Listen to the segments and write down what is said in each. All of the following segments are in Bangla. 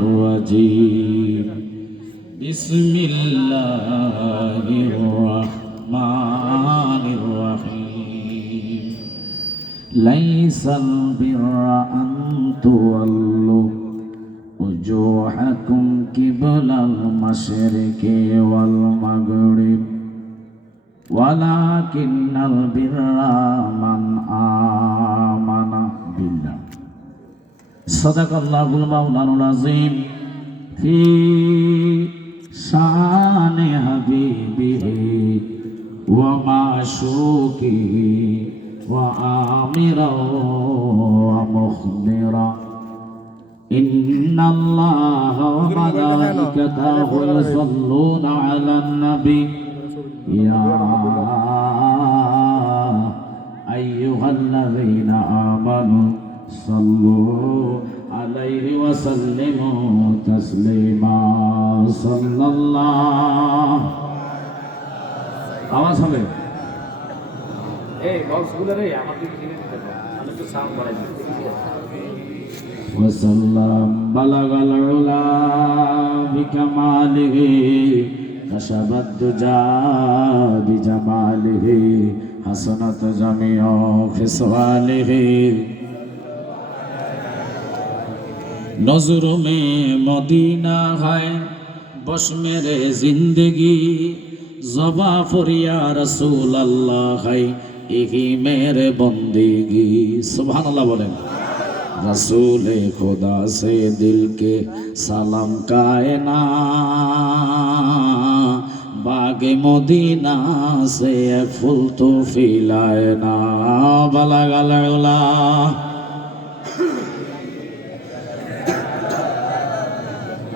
الرجيم بسم الله الرحمن الرحيم ليس البر أن تولوا وجوهكم قبل المشرق والمغرب ولكن البر من آمن بالله صدق الله المولى العظيم في شان حبيبه ومعشوقه وآمرا ومخبرا إن الله وملائكته يصلون على النبي يا أيها الذين آمنوا صلوا عليه وسلموا تسليما صلى الله আওয়াজ হবে এই বক্সগুলো রে আমাকে কিনে দিতে হবে আমি তো সাউন্ড বাড়াই দিই وسلم بلغ العلا بكماله كشف الدجى بجماله حسنت جميع خصاله नजर में मदीना है बस मेरे जिंदगी ज़बा फरिया रसूल अल्लाह है यही मेरे बंदगी सुभान अल्लाह बोलें रसूल खुदा से दिल के सलाम कायना बागे मदीना से फूल तो फिलाए ना बलगल उला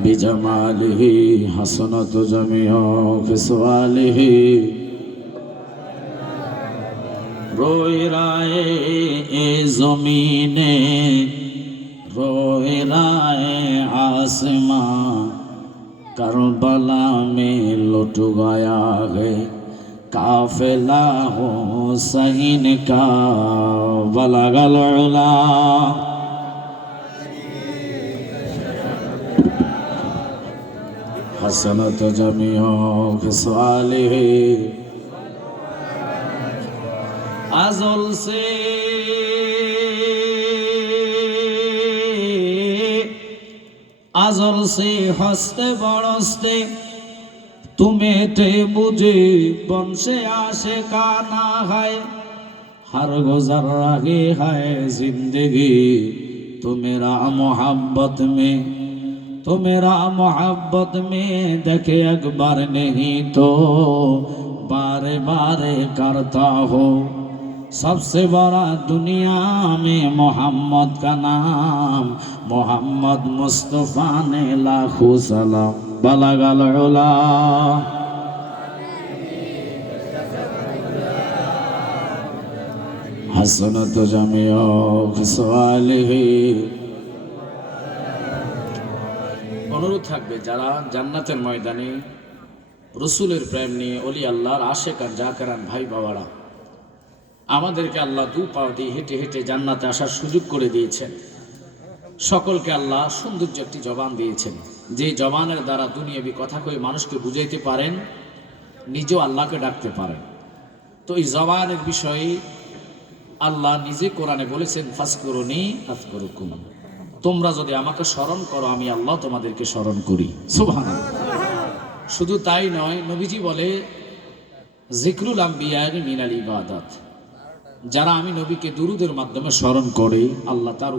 बिजमालिही हसनत जमिया खिसवालिही रोए राए ए जमीने रोए राए आसमां करबला में लुट गया है काफिला हुसैन का बलगल उला हसनत जमिया खिसवालिही आजल से हंसते बरसते तुम्हें थे मुझे बंशे आशे का ना है हर गुजर रही है जिंदगी तो मेरा मोहब्बत में देखे अकबर नहीं तो बारे बारे करता हो सबसे बड़ा दुनिया में मोहम्मद का नाम मोहम्मद मुस्तफा ने लाखों सलाम बलगल उला हसनत जमिया खिसवालिही অনুরোধ থাকবে যারা জান্নাতের ময়দানে রসুলের প্রেম নিয়ে ওলি আল্লাহর আশেকান জাকেরান ভাই বাবারা আমাদেরকে আল্লাহ দু পা দিয়ে হেঁটে হেঁটে জান্নাতে আসার সুযোগ করে দিয়েছেন সকলকে আল্লাহ সৌন্দর্য একটি জবান দিয়েছেন যে জবানের দ্বারা দুনিয়াবি কথা কয়ে মানুষকে বুঝাইতে পারেন নিজেও আল্লাহকে ডাকতে পারেন তো এই জবানের বিষয়ে আল্লাহ নিজে কোরআনে বলেছেন ফাসকুরুনি আযকুরুকুম তোমরা যদি আমাকে স্মরণ করো আমি আল্লাহ তোমাদেরকে স্মরণ করি সুবহানাল্লাহ শুধু তাই নয় নবীজি বলে যিকরুল আম্বিয়া মিনাল ইবাদাত যারা আমি নবীকে দুরুদের মাধ্যমে স্মরণ করে আল্লাহ তার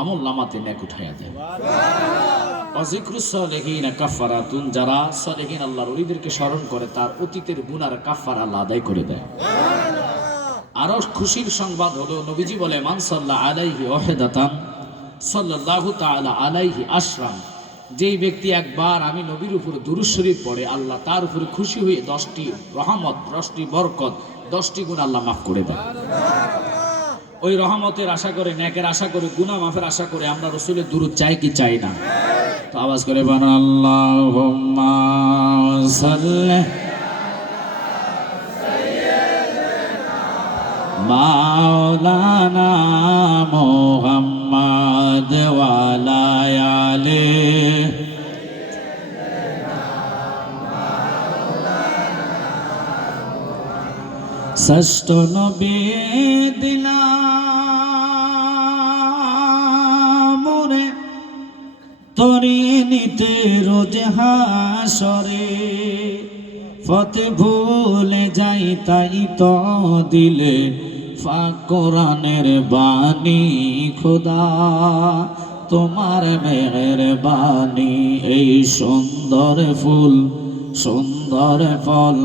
আমল নামাতে নেক উঠাইয়া দেন যিকরুস সালিহিন কাফারাতুন যারা সালিহিন আল্লাহর ওলিদেরকে স্মরণ করে তার অতীতের গুনার কাফারা আল্লাহ আদায় করে দেয় আরো খুশির সংবাদ হলো নবীজি বলে মান সাল্লাল্লাহু আলাইহি ওয়াহিদাতান সাল্লাল্লাহু তাআলা আলাইহি আশরাম যেই ব্যক্তি একবার আমি নবীর উপর দুরূদ শরীফ পড়ে আল্লাহ তার উপরে খুশি হয়ে 10টি রহমত 10টি বরকত 10টি গুনাহ আল্লাহ মাফ করে দেন ওই রহমতের আশা করে নেকের আশা করে গুনাহ মাফের আশা করে আমরা রাসূলের দুরূদ চাই কি চাই না তো আওয়াজ করে বলেন আল্লাহুম্মা সাল্লি মাওলানা মুহাম্মদ ওয়া আলা আলিহি ষষ্ঠ নবী দিলাম মোরে তরিয়ে নিতে রোজ হাসরে ফতে ভুলে যাই তাই তো দিলে ফাঁক কোরআনের বাণী খোদা তোমার মেহেরবানি এই সুন্দর ফুল সুন্দর ফল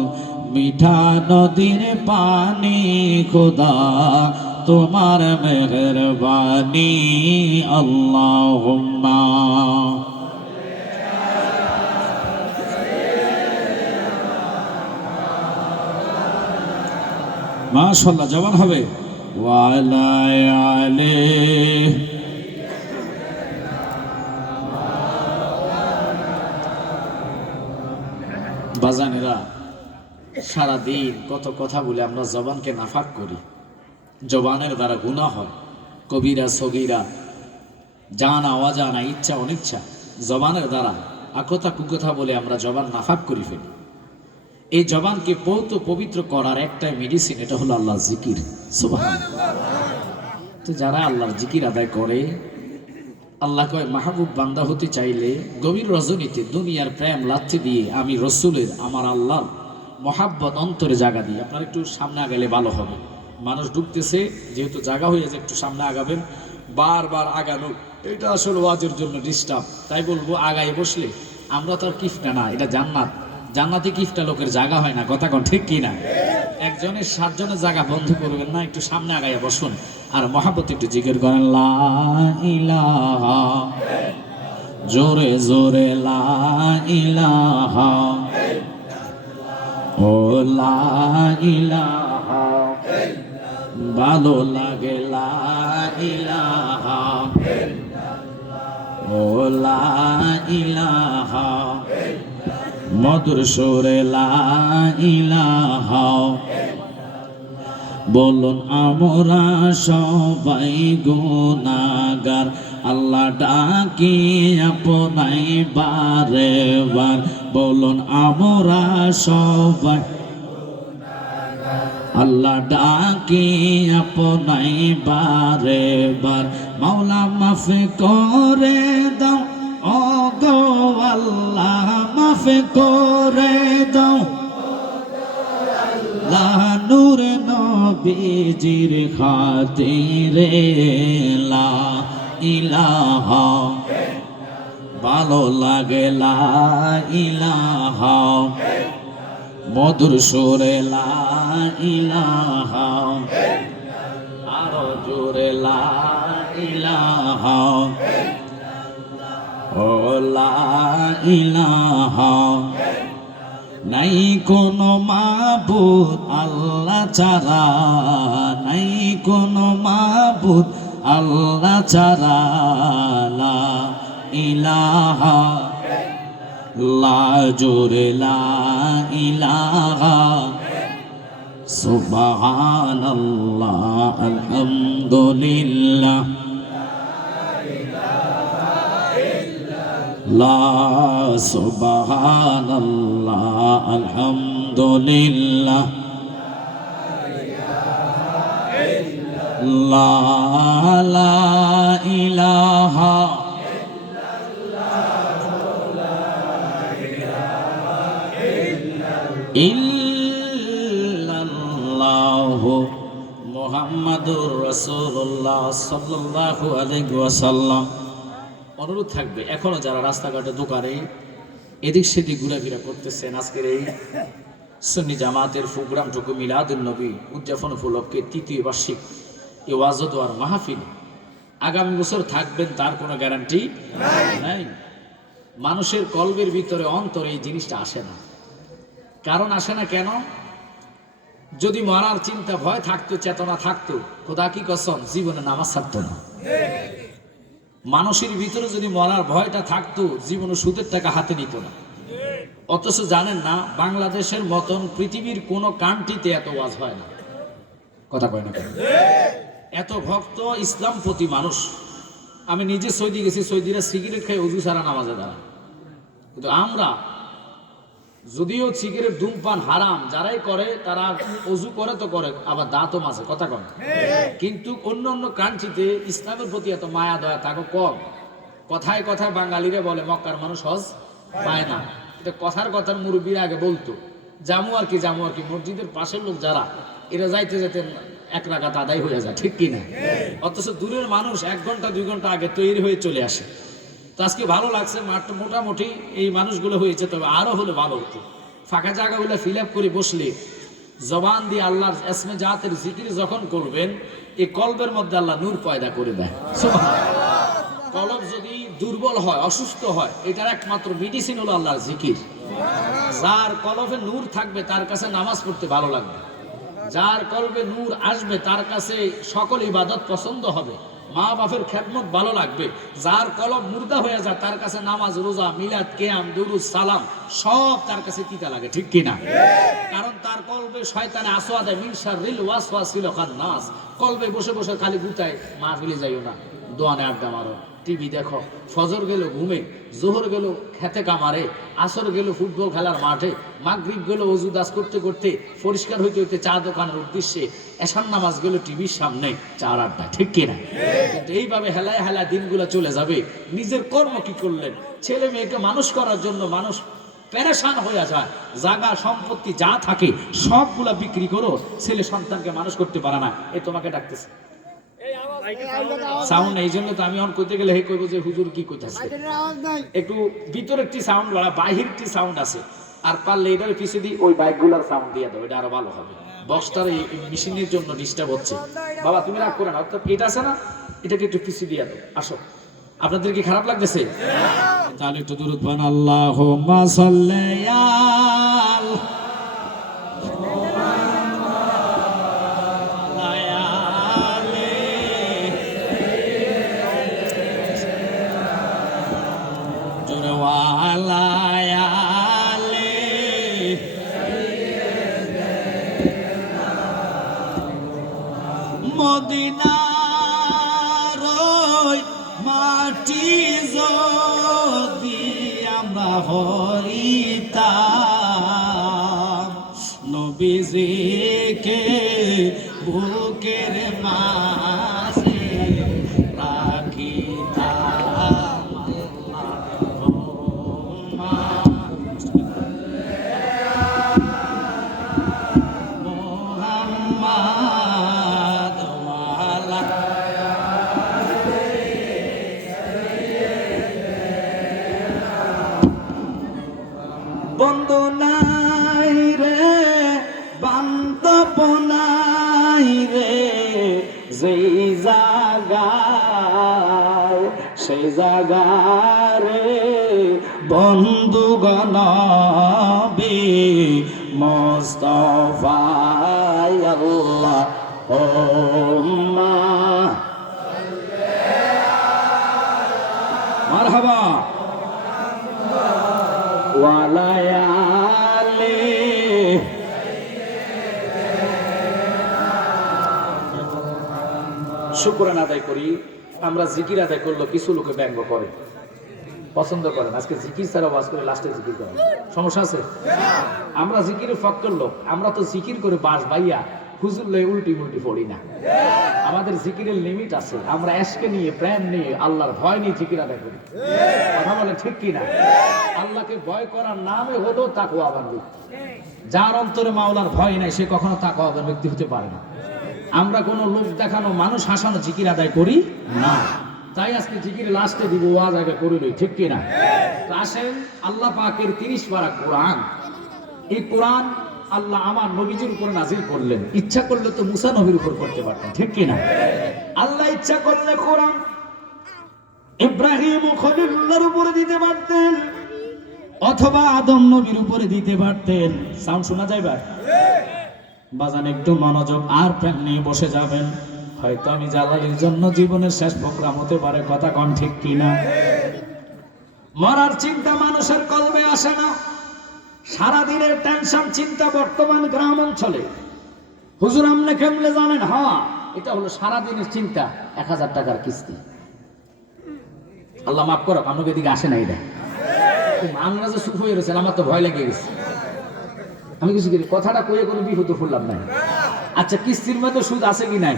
মিঠা নদীর পানি খোদা তোমার মেহেরবানি আল্লাহুম্মা মাশাআল্লাহ জবান হবে ওয়ালা আলাইহি বাজানেরা সারাদিন কত কথা বলে আমরা জবানকে নাফাক করি জবানের দ্বারা গুনাহ হয় কবিরা সগীরা জানা অজানা ইচ্ছা অনিচ্ছা জবানের দ্বারা আকথা কুকথা বলে আমরা জবান নাফাক করে ফেলি এই জবানকে বহুত পবিত্র করার একটাই মেডিসিন এটা হলো আল্লাহর জিকির সুবহানাল্লাহ তো যারা আল্লাহর জিকির আদায় করে আল্লাহ কয় মাহবুব বান্দা হতে চাইলে গভীর রজনীতে দুনিয়ার প্রেম লাথি দিয়ে আমি রসুলের আমার আল্লাহর মহাব্বত অন্তরে জায়গা দিই আপনার একটু সামনে আগালে ভালো হবে মানুষ ঢুকতেছে যেহেতু জায়গা হয়ে যায় একটু সামনে আগাবেন বারবার আগানো এটা আসলে ওয়াজের জন্য ডিস্টার্ব তাই বলবো আগায় বসলে আমরা তো আর কিফটা না এটা জান্নাত জান্নাতে কিফটা লোকের জায়গা হয় না কথা কোন ঠিক কি না একজনের 7 জনের জায়গা বন্ধ করবেন না একটু সামনে আগায় বসুন আর মহাব্বত একটু জিকির করেন লা ইলাহা জোরে জোরে লা ইলাহা ও লা ইলাহা ভালো লাগে লা ইলাহা ও লা ইলাহা মধুর সুরে লা ইলাহা বলুন আমরা সবাই গুনাহগার আল্লাহ ডাকি আপনাই বারে বার বলুন আমরা সবাই আল্লাহ ডাকি আপনাই বারে বার মাওলা মাফ করে দাও ও গো আল্লাহ মাফ করে দাও নূর নবীজির খাতিরে লা ইলাহা ভালো লাগে লা ইলাহা মধুর সুরে লা ইলাহা আরো জোরে লা ইলাহা ও লা ইলাহা নাই কোনো মাবুদ আল্লাহ ছাড়া নাই কোনো মাবুদ আল্লাহ ছাড়া লা ইলাহা লা জোরে লা ইলাহা সুবহানাল্লাহ আলহামদুলিল্লাহ লা সুবহানাল্লাহ আলহামদুলিল্লাহ লা লা ইলাহা ইল্লাল্লাহু মুহাম্মাদুর রাসূলুল্লাহ সাল্লাল্লাহু আলাইহি ওয়াসাল্লাম অনুরোধ থাকবে এখনো যারা রাস্তাঘাটে দোকানে এদিক সেদিক ঘোরাফেরা করতেছেন আজকের এই সুন্নি জামাতের প্রোগ্রামটুকু মিলাদুন নবী উদযাপন উপলক্ষে 3য় বার্ষিক এই ওয়াজ ও দোয়ার মাহফিল আগামী বছর থাকবেন তার কোনো গ্যারান্টি নাই মানুষের কলবের ভিতরে অন্তরে এই জিনিসটা আসে না কারণ আসে না কেন যদি মরার চিন্তা ভয় থাকতো চেতনা থাকতো খোদা কি কসম জীবনে নামাজ ছাড়তো না মানুষের ভিতরে যদি মরার ভয়টা থাকতো জীবনে সুদের টাকা হাতে নিত না অথচ জানেন না বাংলাদেশের মতন পৃথিবীর কোনো কান্ট্রিতে এত ওয়াজ হয় না কথা কয় না এত ভক্ত ইসলাম প্রতি মানুষ আমি নিজে সৌদি গেছি সৌদিরা সিগারেট খাই অজু ছাড়া নামাজে দাঁড়ায় কিন্তু আমরা যদিও সিগারেট ধূমপান হারাম, যারাই করে তারা অজু করে তো করে, আবার দাঁতও মাজে, কথা কম। কিন্তু অন্য অন্য কান্ট্রিতে ইসলামের প্রতি এত মায়া দয়া থাকো কম। কথায় কথায় বাঙালিরা বলে মক্কার মানুষ হজ পায় না, এটা কথার কথার মুরব্বীরা আগে বলতো। জামু আর কি মসজিদের পাশের লোক যারা, এরা যাইতে যেতে এক রাকাত আদায় হয়ে যায়, ঠিক কিনা? অথচ দূরের মানুষ 1 ঘন্টা 2 ঘন্টা আগে তৈরি হয়ে চলে আসে। তো আজকে ভালো লাগছে, মাঠটা মোটামুটি এই মানুষগুলো হয়েছে, তবে আরো হলে ভালো হতো। ফাঁকা জায়গাগুলো ফিল আপ করে বসলে জবান দিয়ে আল্লাহর এসমে জাতের জিকির যখন করবেন, এই কলবের মধ্যে আল্লাহ নূর পয়দা করে দেয়। কলব যদি দুর্বল হয়, অসুস্থ হয়, এটার একমাত্র মেডিসিন হলো আল্লাহর জিকির। যার কলবে নূর থাকবে তার কাছে নামাজ পড়তে ভালো লাগবে, যার কলবে নূর আসবে তার কাছে সকল ইবাদত পছন্দ হবে, মা বাপের খেদমত ভালো লাগবে। যার কলব মুর্দা হয়ে যায় তার কাছে নামাজ, রোজা, মিলাদ, কিয়াম, দুরুদ, সালাম সব তার কাছে তিতা লাগে, ঠিক কিনা? কারণ তার কলবে শয়তানে আসওয়াদে মিন শাররিল ওয়াসওয়াসিল খান্নাস। কলবে বসে বসে খালি গুতায়, মাহফিলে যাইও না, দোয়ানে আড্ডা মারো, টিভি দেখো, ফজর গেল ঘুমে, জোহর গেল খেতে কামারে, আসর গেল ফুটবল খেলার মাঠে, মাগরিব গেল অজু দাস করতে করতে, পরিষ্কার হইতে হইতে চা দোকানের উদ্দেশ্যে, এশার নামাজ গেল টিভির সামনে, চার আড্ডা, ঠিক কিনা? কিন্তু এইভাবে হেলায় হেলায় দিনগুলো চলে যাবে। নিজের কর্ম কি করলেন? ছেলে মেয়েকে মানুষ করার জন্য মানুষ পেরেশান হয়ে যায়, জায়গা সম্পত্তি যা থাকে সবগুলা বিক্রি করো, ছেলে সন্তানকে মানুষ করতে পারে না। এ তোমাকে ডাকতেছে সাউন্ড, এই জন্য তো আমি অন করতে গেলে হে কইবো যে হুজুর কি কইতাছে। একটু ভিতরে একটি সাউন্ড বাড়া, বাহির একটি সাউন্ড আছে, আর পারলে এটার পিছে দিয়ে ওই বাইকগুলার সাউন্ড দিয়ে দাও, এটা আরো ভালো হবে। বক্সটার এই মেশিনের জন্য ডিস্টার্ব হচ্ছে। বাবা তুমি রাগ করে না, অর্থাৎ এটা আছে না, এটাকে একটু পিছে দিয়ে দাও। আসো, আপনাদের কি খারাপ লাগতেছে? তাহলে একটু দুরূদ পড়েন, আল্লাহুম্মা সাল্লি আলা মদিনার মাটি যদি আমরা হরিতাম, নবীজিকে বুকের মাঝে রাখিতাম। বন্ধু নাই রে, বান্ধব নাই রে, যেই জাগায় সেই জাগারে বন্ধুগণ মুস্তাফা আল্লাহুম্মা মারহাবা ওয়ালায়ালি। শুকরান আদায় করি। আমরা জিকির আদায় করলো কিছু লোকে ব্যঙ্গ করে, পছন্দ করেন। আজকে জিকির ছাড়া ওয়াজ করে লাস্টে জিকির করেন, সমস্যা আছে? আমরা জিকিরের ফক্কর লোক, আমরা তো জিকির করে বাস বাইয়া হুজুর লয়ে উল্টি মুল্টি পড়ি না। আমাদের জিকিরের লিমিট আছে। আমরা এশকে নিয়ে, প্রেম নিয়ে, আল্লাহর ভয় নিয়ে জিকির আদায় করি, কথা বলে ঠিক কিনা? আল্লাহকে ভয় করার নামে হলো তাকওয়াবান ব্যক্তি। যার অন্তরে মাওলার ভয় নাই সে কখনো তাকওয়াবান ব্যক্তি হতে পারে না। আমরা কোনো লোক দেখানো, মানুষ হাসানো জিকির আদায় করি না। তাই আজকে জিকির লাস্টে দিব, ওয়াজ আগে করে লই, ঠিক কিনা? আসেন, আল্লাহ পাকের 30 পারা কোরআন, এই কোরআন আল্লাহ আমার নবীজির উপর নাজিল করলেন। ইচ্ছা করলে তো মুসা নবীর উপর করতে পারতেন, ঠিক কিনা? আল্লাহ ইচ্ছা করলে কোরআন ইব্রাহিম খলিলুল্লাহর উপরে দিতে পারতেন, অথবা আদম নবীর উপরে দিতে পারতেন। সাউন্ড শোনা যায়? বাজান একটু মনোযোগ আর প্রেম নিয়ে বসে যাবেন। হয়তো আমি জালালির জন্য জীবনের শেষ প্রোগ্রাম হতে পারে, কথা কন ঠিক কিনা? মরার চিন্তা মানুষের কলবে আসে না। সারাদিনের টেনশন চিন্তা বর্তমান গ্রাম অঞ্চলে, হুজুর আমনে কেমনে জানেন? হ্যাঁ, এটা হলো সারাদিনের চিন্তা। 1000 টাকার কিস্তি, আল্লাহ মাফ করো, আপনাকে এদিকে আসে না। এটা আমরা যে চুপ হয়ে রয়েছেন, আমার তো ভয় লেগে গেছে। আমি কিছু করি কথাটা কয়ে কোনো বিপদ ফুললাম নাই। আচ্ছা, কিস্তির মধ্যে সুদ আছে কি নাই?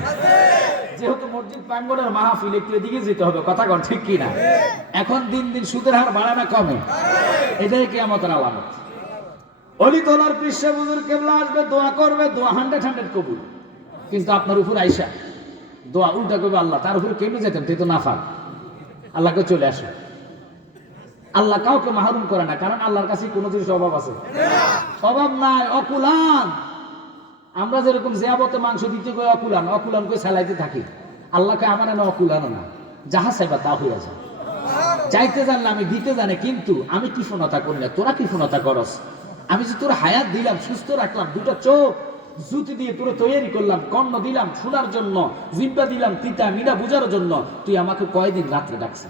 যেহেতু মসজিদ প্রাঙ্গণের মাহফিল, একটু এদিকে যেতে হবে, কথা কন ঠিক কিনা? এখন দিন দিন সুদের হার বাড়ে না কমে? এটাই কিয়ামতের আলামত। অলি তোলার পৃষ্ঠে বুজুর্গ কেবলা আসবে, দোয়া করবে, দোয়া 100 কবুল। কিন্তু আপনার উপর আইসা দোয়া উল্টা করবে আল্লাহ, তার উপরে কেমনে যেতেন? তুই তো নাফাক। আল্লাহকে চলে আসে। আল্লাহ কাউকে মাহরুম করে না, কারণ আল্লাহর কাছে কোনো জিনিস অভাব আছে? অভাব নাই, অকুলান। আমরা যেরকম জিয়াবতে মাংস দিতে গিয়ে অকুলান অকুলান করে চালাইতে থাকি, আল্লাহকে আমার না অকুলানো না, যাহা চাইবা তা হইয়া যায়। চাইতে জানলে আমি দিতে জানে, কিন্তু আমি কৃপণতা করি না, তোরা কৃপণতা করস। আমি যে তোর হায়াত দিলাম, সুস্থ রাখলাম, দুটো চোখ জুতি দিয়ে তোরে তৈরি করলাম, কর্ণ দিলাম শোনার জন্য, জিব্বা দিলাম তিতা মিডা বুঝার জন্য, তুই আমাকে কয়দিন রাত্রে ডাকছে?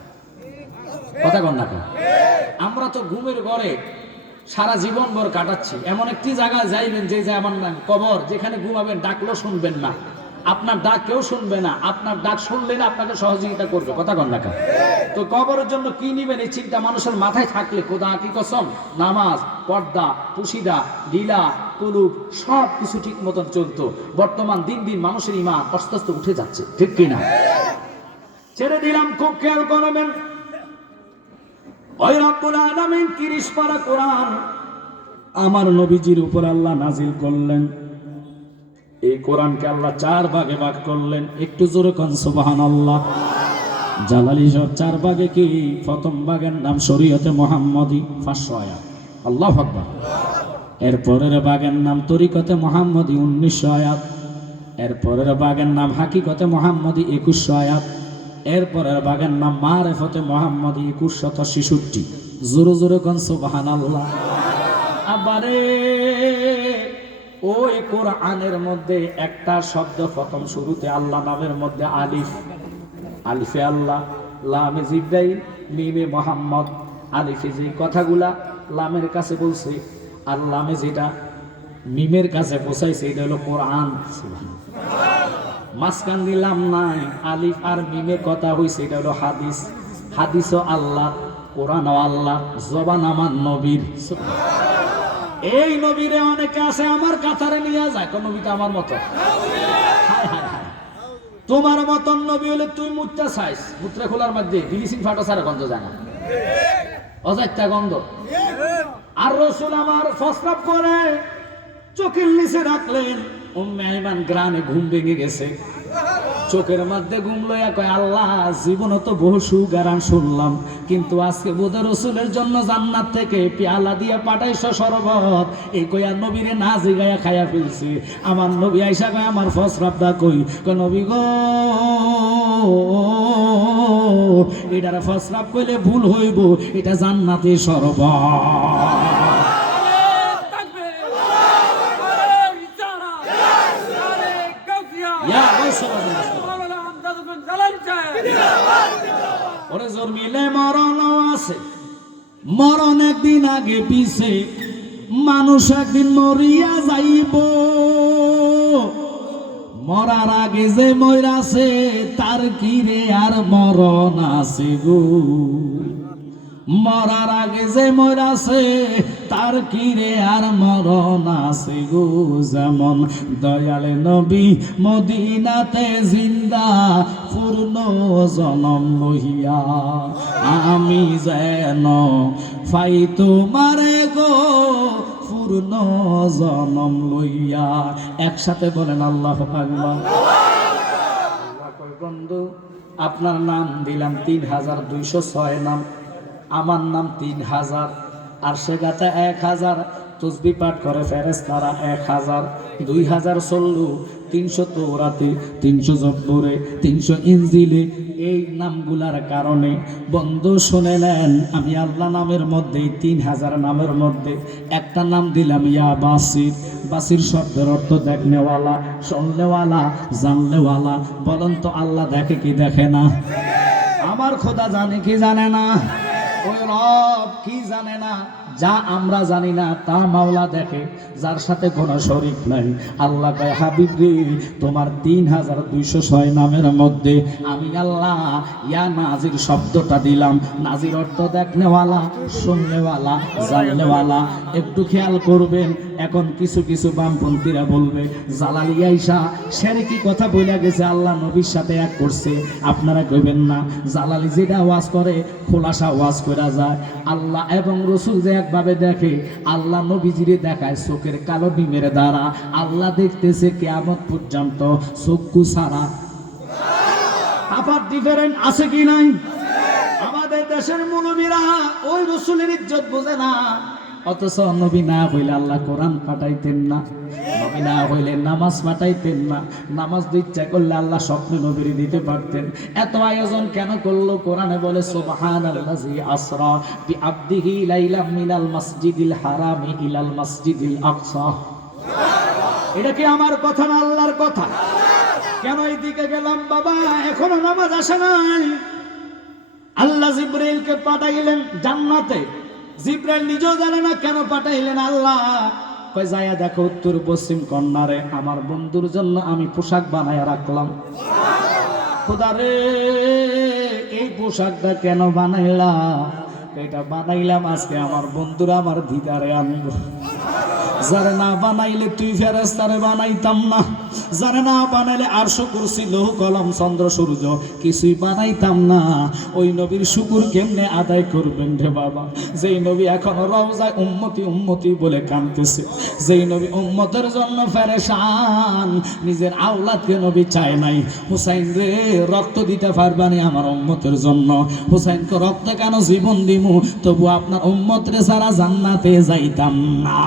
কথা কন না কেন? আমরা তো ঘুমের ঘরে সারা জীবন ভর কাটাচ্ছি। এমন একটি জায়গায় যাইবেন যে আমার নাম কবর, যেখানে ঘুমাবেন, ডাকলেও শুনবেন না, আপনার ডাক কেউ শুনবে না, আপনার ডাক শুনলে না আপনাকে সহযোগিতা করবে। কথা কন না কেন? তো কবরের জন্য কি নিবেন, এই চিন্তা মানুষের মাথায় থাকলে খোদা কি কসম, নামাজ, পর্দা, পুশিদা, লীলা, কুলুপ সব কিছু ঠিক মতন চলতো। বর্তমান দিন দিন মানুষের ঈমান আস্তে আস্তে উঠে যাচ্ছে, ঠিক কিনা? ছেড়ে দিলাম, খুব খেয়াল করবেন। ওই রব্বুল আলামিন 30 পারা কোরআন আমার নবীজির উপর আল্লাহ নাজিল করলেন। এই কোরআনকে আল্লাহ 4 ভাগে ভাগ করলেন। একটু জোরে কোন সুবহানাল্লাহ। জালালি সব 4 ভাগে কি? প্রথম ভাগের নাম শরীয়তে মুহাম্মাদি, 500 আয়াত, আল্লাহু আকবার। এরপরের ভাগের নাম তরিকতে মুহাম্মাদি, 1900 আয়াত। এরপরের ভাগের নাম হাকিকতে মুহাম্মাদি, 2100 আয়াত। এরপরের ভাগের নাম মারিফতে মুহাম্মাদি, 2166। জোরে জোরে কোন সুবহানাল্লাহ। আবারে ওই কোরআনের মধ্যে একটা শব্দ প্রথম শুরুতে আল্লাহ নামের মধ্যে আলিফ, আলিফে আল্লাহ, লামে জিব্রাইল, মিমে মুহাম্মদ। আলিফে যে কথাগুলা লামের কাছে বলছে, আর লামে যেটা মিমের কাছে পৌঁছাইছে, এটা হলো কোরআন। মাঝখান দিলাম নাই, আলিফ আর মিমে কথা হইছে, এটা হলো হাদিস। হাদিসও আল্লাহ, কোরআনও আল্লাহ, জবান আমার নবীর। এই নবীরে অনেকে আছে আমার কাতারে নিয়ে যায়, কোন নবীটা আমার মতো? হায় হায় হায়, তোমার মতন নবী হলে তুই মুত্রা চাইস, মুত্রা খোলার মধ্যে ব্লিচিং ফাটা সারা গন্ধ জানা, অজাইত্যা গন্ধ। আর রসুল আমার প্রস্রাব করে চোখের নিচে রাখলেন, উম্মে আইমান গ্রামে ঘুম ভেঙে গেছে, চোখের মধ্যে ঘুম লইয়া কয়, আল্লাহ জীবনে তো বহু সুগারান শুনলাম, কিন্তু আজকে বোধ রসুলের জন্য জান্নাত থেকে পেয়ালা দিয়ে পাঠাইছ শরবত, এই কইয়া নবীরে না জিগাইয়া খাইয়া ফেলছি। আমার নবী আইসা কয়, আমার ফসরাবদা কই? কয় নবী গো, এটার ফসরাব কইলে ভুল হইব, এটা জান্নাতে শরবত। ওরে জোর মিলে মরণ আছে, মরণ একদিন আগে পিছে, মানুষ একদিন মরিয়া যাইব। মরার আগে যে মরাছে তার কি রে আর মরণ আছে গো। মরার আগে যে মরাছে তার কি রে আর মরণ আছে গো। যেমন দয়াল নবী মদিনাতে জিন্দা পূর্ণ জনম লইয়া, আমি যেন পাই তোমারে গো পূর্ণ জনম লইয়া। একসাথে বলেন আল্লাহু আকবার। আল্লাহ কয়, বন্ধু আপনার নাম দিলাম 3206 নাম, আমার নাম 3000, আর সে গাতা 1000, তসবি পাঠ করে ফেরেশতারা 1000, 2000 চল্লু, 300 তৌরাতে, 300 জব্বরে, 300 ইনজিলে। এই নামগুলার কারণে বন্ধু শুনে নেন, আমি আল্লাহ নামের মধ্যে 3000 নামের মধ্যে একটা নাম দিলাম ইয়া বাসির। বাসির শব্দের অর্থ দেখনেওয়ালা, শুননেওয়ালা, জাননেওয়ালা। বলেন তো আল্লাহ দেখে কি দেখে না? আমার খোদা জানে কি জানে না? ওই রব কি জানে না, যা আমরা জানি না তা মাওলা দেখে, যার সাথে কোনো শরীক নাই। আল্লাহ কয় হাবিব রে, তোমার ৩,২০৬ নামের মধ্যে আমি আল্লাহ ইয়া নাজির শব্দটা দিলাম। নাজির অর্থ দেখনেওয়ালা, শুননেওয়ালা, জাননেওয়ালা। একটু খেয়াল করবেন, এখন কিছু কিছু বামপন্থীরা বলবে জালালি আইসা শিরকি কথা বইলা গেছে, আল্লাহ নবীর সাথে এক করছে। আপনারা কইবেন না, জালালি যেটা ওয়াজ করে খোলাসা ওয়াজ করা যায়। আল্লাহ এবং রসুল যে একভাবে দেখে, আল্লাহ নবীজিরে দেখায় চোখের কালো ডিমের দ্বারা। আল্লাহ দেখতেছে কিয়ামত পর্যন্ত চক্ষু ছাড়া। আবার ডিফারেন্ট আছে কি নাই? আমাদের দেশের মুলবীরা ওই রসুলের ইজ্জত বোঝে না, অথচ নবী না হইলে আল্লাহ কোরআন পাঠাইতেন না, নবী না হইলে নামাজ পাঠাইতেন না, নামাজ ইচ্ছা করলে আল্লাহ স্বপ্নে নবীর দিতে পারতেন। এত আয়োজন কেন করলো? কোরআনে বলে সুবহানাল্লাযী আসরা বিআবদিহি লাইলাম মিনাল মাসজিদিল হারামি ইলাল মাসজিদিল আকসা। এটা কি আমার কথা না আল্লাহর কথা? কেন এইদিকে গেলাম বাবা? এখনো নামাজ আসে নাই। আল্লাহ জিবরাইলকে পাঠাইলেন জান্নাতে, জিবরাইল নিজেও জানে না কেন পাঠাইলেন। আল্লাহ কয় যায়া দেখো উত্তর পশ্চিম কর্নারে আমার বন্ধুর জন্য আমি পোশাক বানায়া রাখলাম। খোদা রে, এই পোশাকটা কেন বানাইলা? এটা বানাইলাম আজকে আমার বন্ধুরা আমার দিদারে আনবো। যারা না বানাইলে তুই ফেরেশতারে বানাইতাম না, যারা না বানাইলে আরশ কুরসি লৌহ কলম চন্দ্র সূর্য কিছুই বানাইতাম না। ওই নবীর শুকুর কেমনে আদায় করবেন রে বাবা? যেই নবী এখন রওজায় উম্মতি উম্মতি বলে কাঁদতেছে, যেই নবী উম্মতের জন্য পেরেশান, নিজের আওলাদকে নবী চায় নাই। হুসাইন রে, রক্ত দিতে পারবানি আমার উম্মতের জন্য? হুসাইনকে রক্ত কেন জীবন দিমু, তবু আপনার উম্মত রে সারা জান্নাতে যাইতাম না।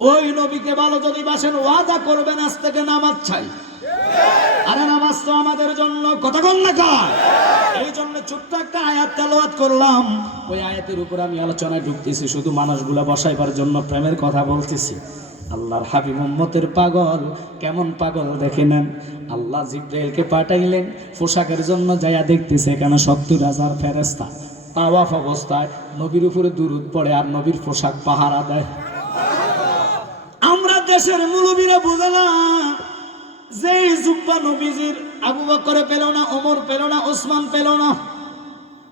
ওই নবীকে ভালো যদি বাসেন, ওয়াদা করবেন আজ থেকে নামাজ চাই। আরে নামাজ তো আমাদের জন্য, কথা বল না কার? এই জন্য ছোট্ট একটা আয়াত তেলাওয়াত করলাম। ওই আয়াতের উপর আমি আলোচনায় ঢুকতেছি, শুধু মানুষগুলা বসাইবার জন্য প্রেমের কথা বলতেছি। আল্লাহর হাবিব উম্মতের পাগল, কেমন পাগল দেখে নেন। আল্লাহ জিবরাইলকে পাঠাইলেন পোশাকের জন্য, যাইয়া দেখতেছে এখানে ৭০,০০০ ফেরেশতা তাওয়াফ অবস্থায় নবীর উপরে দুরূদ পড়ে আর নবীর পোশাক পাহারা দেয়। আমরা দেশের মুলবীরা বুঝে না যে জুব্বা নবীজির আবু বকর পেল না, ওমর পেল না, ওসমান পেল না,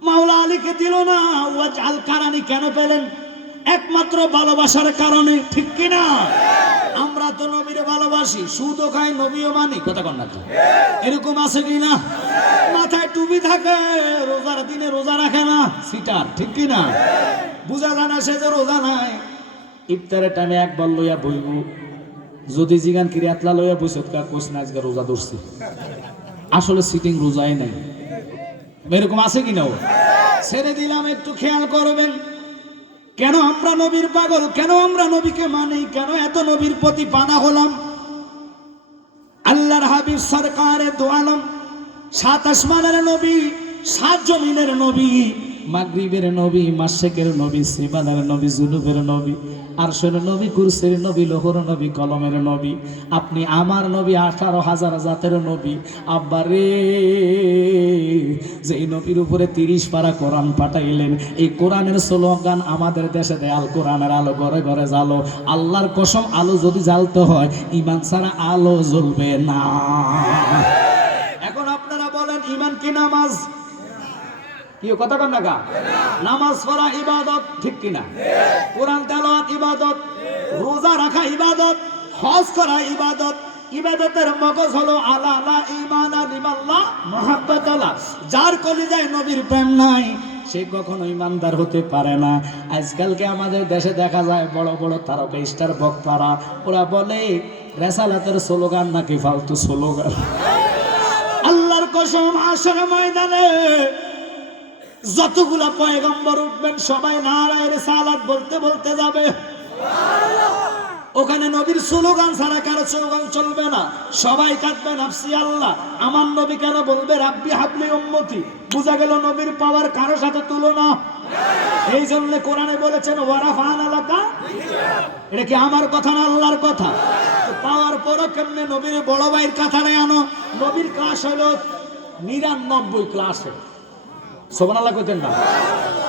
মাওলা আলীকে দিল না, ওয়াজআল কারানি কেন পেলেন? একমাত্র ভালোবাসার কারণে, ঠিক কিনা? আমরা তো নবীরে ভালোবাসি, সুদও খাই, নবীও মানি, কথা কন না? এরকম আছে কিনা? মাথায় টুপি থাকে, রোজার দিনে রোজা রাখে না, সিটার, ঠিক কিনা? বুঝা জানা সে যে রোজা নাই। ইফতারের টাইমে একবার লইয়া বইব, যদি জিগান কিরে এতলা লইয়া বইসত কা কোস না আজকে রোজা ধরছি, আসলে সিটিং রোজাই নাই। এরকম আছে কিনা? ছেড়ে দিলাম, একটু খেয়াল করবেন। কেন আমরা নবীর পাগল? কেন আমরা নবীকে মানি? কেন এত নবীর প্রতি পানা হলাম? আল্লাহর হাবিব সরকারে দো আলম, ৭ আসমানের নবী, ৭ জমিনের নবী, মাগরিবের নবী, মাশরিকের নবী, সিমানের নবী, জুনুবের নবী, আরশের নবী, কুরসির নবী, লৌহর নবী, কলমের নবী। আপনি আমার নবী, ১৮,০০০ জাতের নবী। আব্বারে, যে এই নবীর উপরে ৩০ পারা কোরআন পাঠাইলেন, এই কোরআনের স্লোগান আমাদের দেশে দেয়, আল কোরআনের আলো ঘরে ঘরে জ্বালো। আল্লাহর কসম, আলো যদি জ্বালতে হয় ঈমান ছাড়া আলো জ্বলবে না। এখন আপনারা বলেন, ঈমান কি নামাজ? কি কথা কন না গা? নামাজ পড়া ইবাদত, ঠিক কিনা? কোরআন তেলাওয়াত ইবাদত, রোজা রাখা ইবাদত, হজ করা ইবাদত। ইবাদতের মগজ হলো আলা লা ঈমানা লিল্লাহ মুহাব্বাতাল্লাহ। যার কলিজায় নবীর প্রেম নাই, সে কখনো ইমানদার হতে পারে না। আজকালকে আমাদের দেশে দেখা যায় বড় বড় তারকা স্টার বক্তারা, ওরা বলে রেসালাতের স্লোগান নাকি ফালতু স্লোগান। আল্লাহর কসম, হাশর ময়দানে যতগুলা পয়গম্বর উঠবেন সবাই নারায়ে রিসালাত বলতে বলতে যাবে। ওখানে নবীর স্লোগান ছাড়া কারো স্লোগান চলবে না। সবাই কাঁদবে নাফসি আল্লাহ। আমার নবী কেন বলবে রাব্বি হাবলি উম্মতি? বুঝা গেল নবীর পাওয়ার কারো সাথে তুলনা। এই জন্য কোরআনে বলেছেন ওয়ারাফানা লাকা। এটা কি আমার কথা না আল্লাহর কথা? পাওয়ার পরও কেমনে নবীর বড় ভাইয়ের কাতারে আনো? নবীর ক্লাস হলো ৯৯ ক্লাসে, সুবহানাল্লাহ কইতেন না?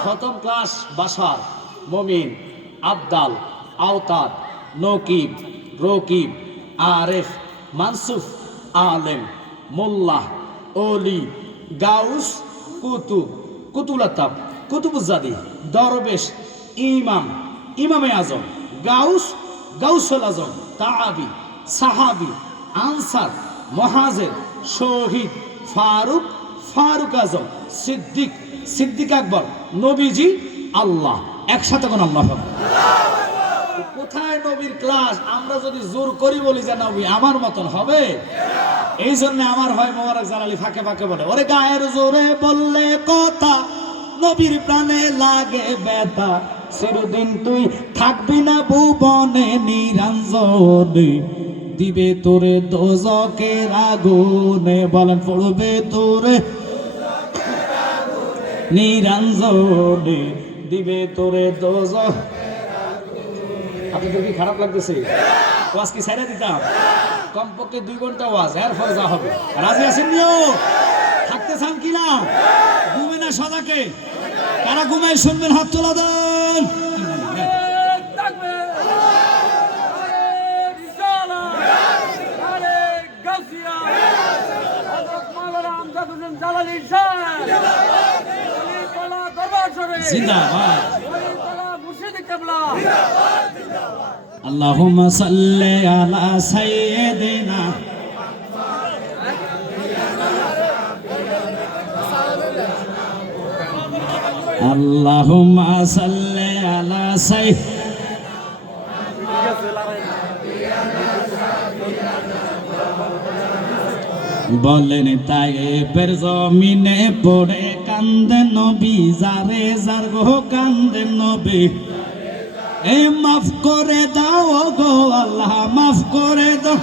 প্রথম ক্লাস বাশার, মমিন, আবদাল, আওতাদ, নকিব, রকিব, আরেফ, মানসুফ, আলেম, মোল্লা, ওলি, গাউস, কুতুব, কুতুলাতাব, কুতুবুজ্জাদি, দরবেশ, ইমাম, ইমামে আজম, গাউস, গাউসুল আজম, তাআবি, সাহাবি, আনসার, মুহাজির, শহীদ, ফারুক, ফারুক আজম, সিদ্দিক, সিদ্দিক আকবর, নবীজি, আল্লাহ। একসাথে কোন আল্লাহ। কোথায় নবীর ক্লাস? আমরা যদি জোর করি বলি যে নবী আমার মতন হবে, এই জন্য আমার হয় মোবারক জালালি ফাঁকে ফাঁকে বলে, ওরে গায়ের জোরে বললে কথা, নবীর প্রাণে লাগে ব্যথা, চিরদিন তুই থাকবি না ভুবনে নিরঞ্জনে, দিবে তোরে দোজকের আগুনে, বলেন পড়বে তোরে নিরঞ্জনে, দিবে তোরে দোজক। আপনাদের কি খারাপ লাগতেছে? ওয়াজ কি ছেড়ে দিতাম? কমপক্ষে 2 ঘন্টা ওয়াজ, এরপর যা হবে। রাজি আছেন নিও? থাকতে চান কিনা? ঘুমে না সদাকে? কারা ঘুমায় শুনবেন হাত তোলা দেন। জিন্দাবাদ। আল্লাহুম্মা সাল্লি আলা সাইয়্যিদিনা, আল্লাহুম্মা সাল্লি আলা বলেন তায়েফের জমিনে পড়ে কান্দে নবী, যারে যার গো কান্দে নবী, এ মাফ করে দাও গো আল্লাহ, মাফ করে দাও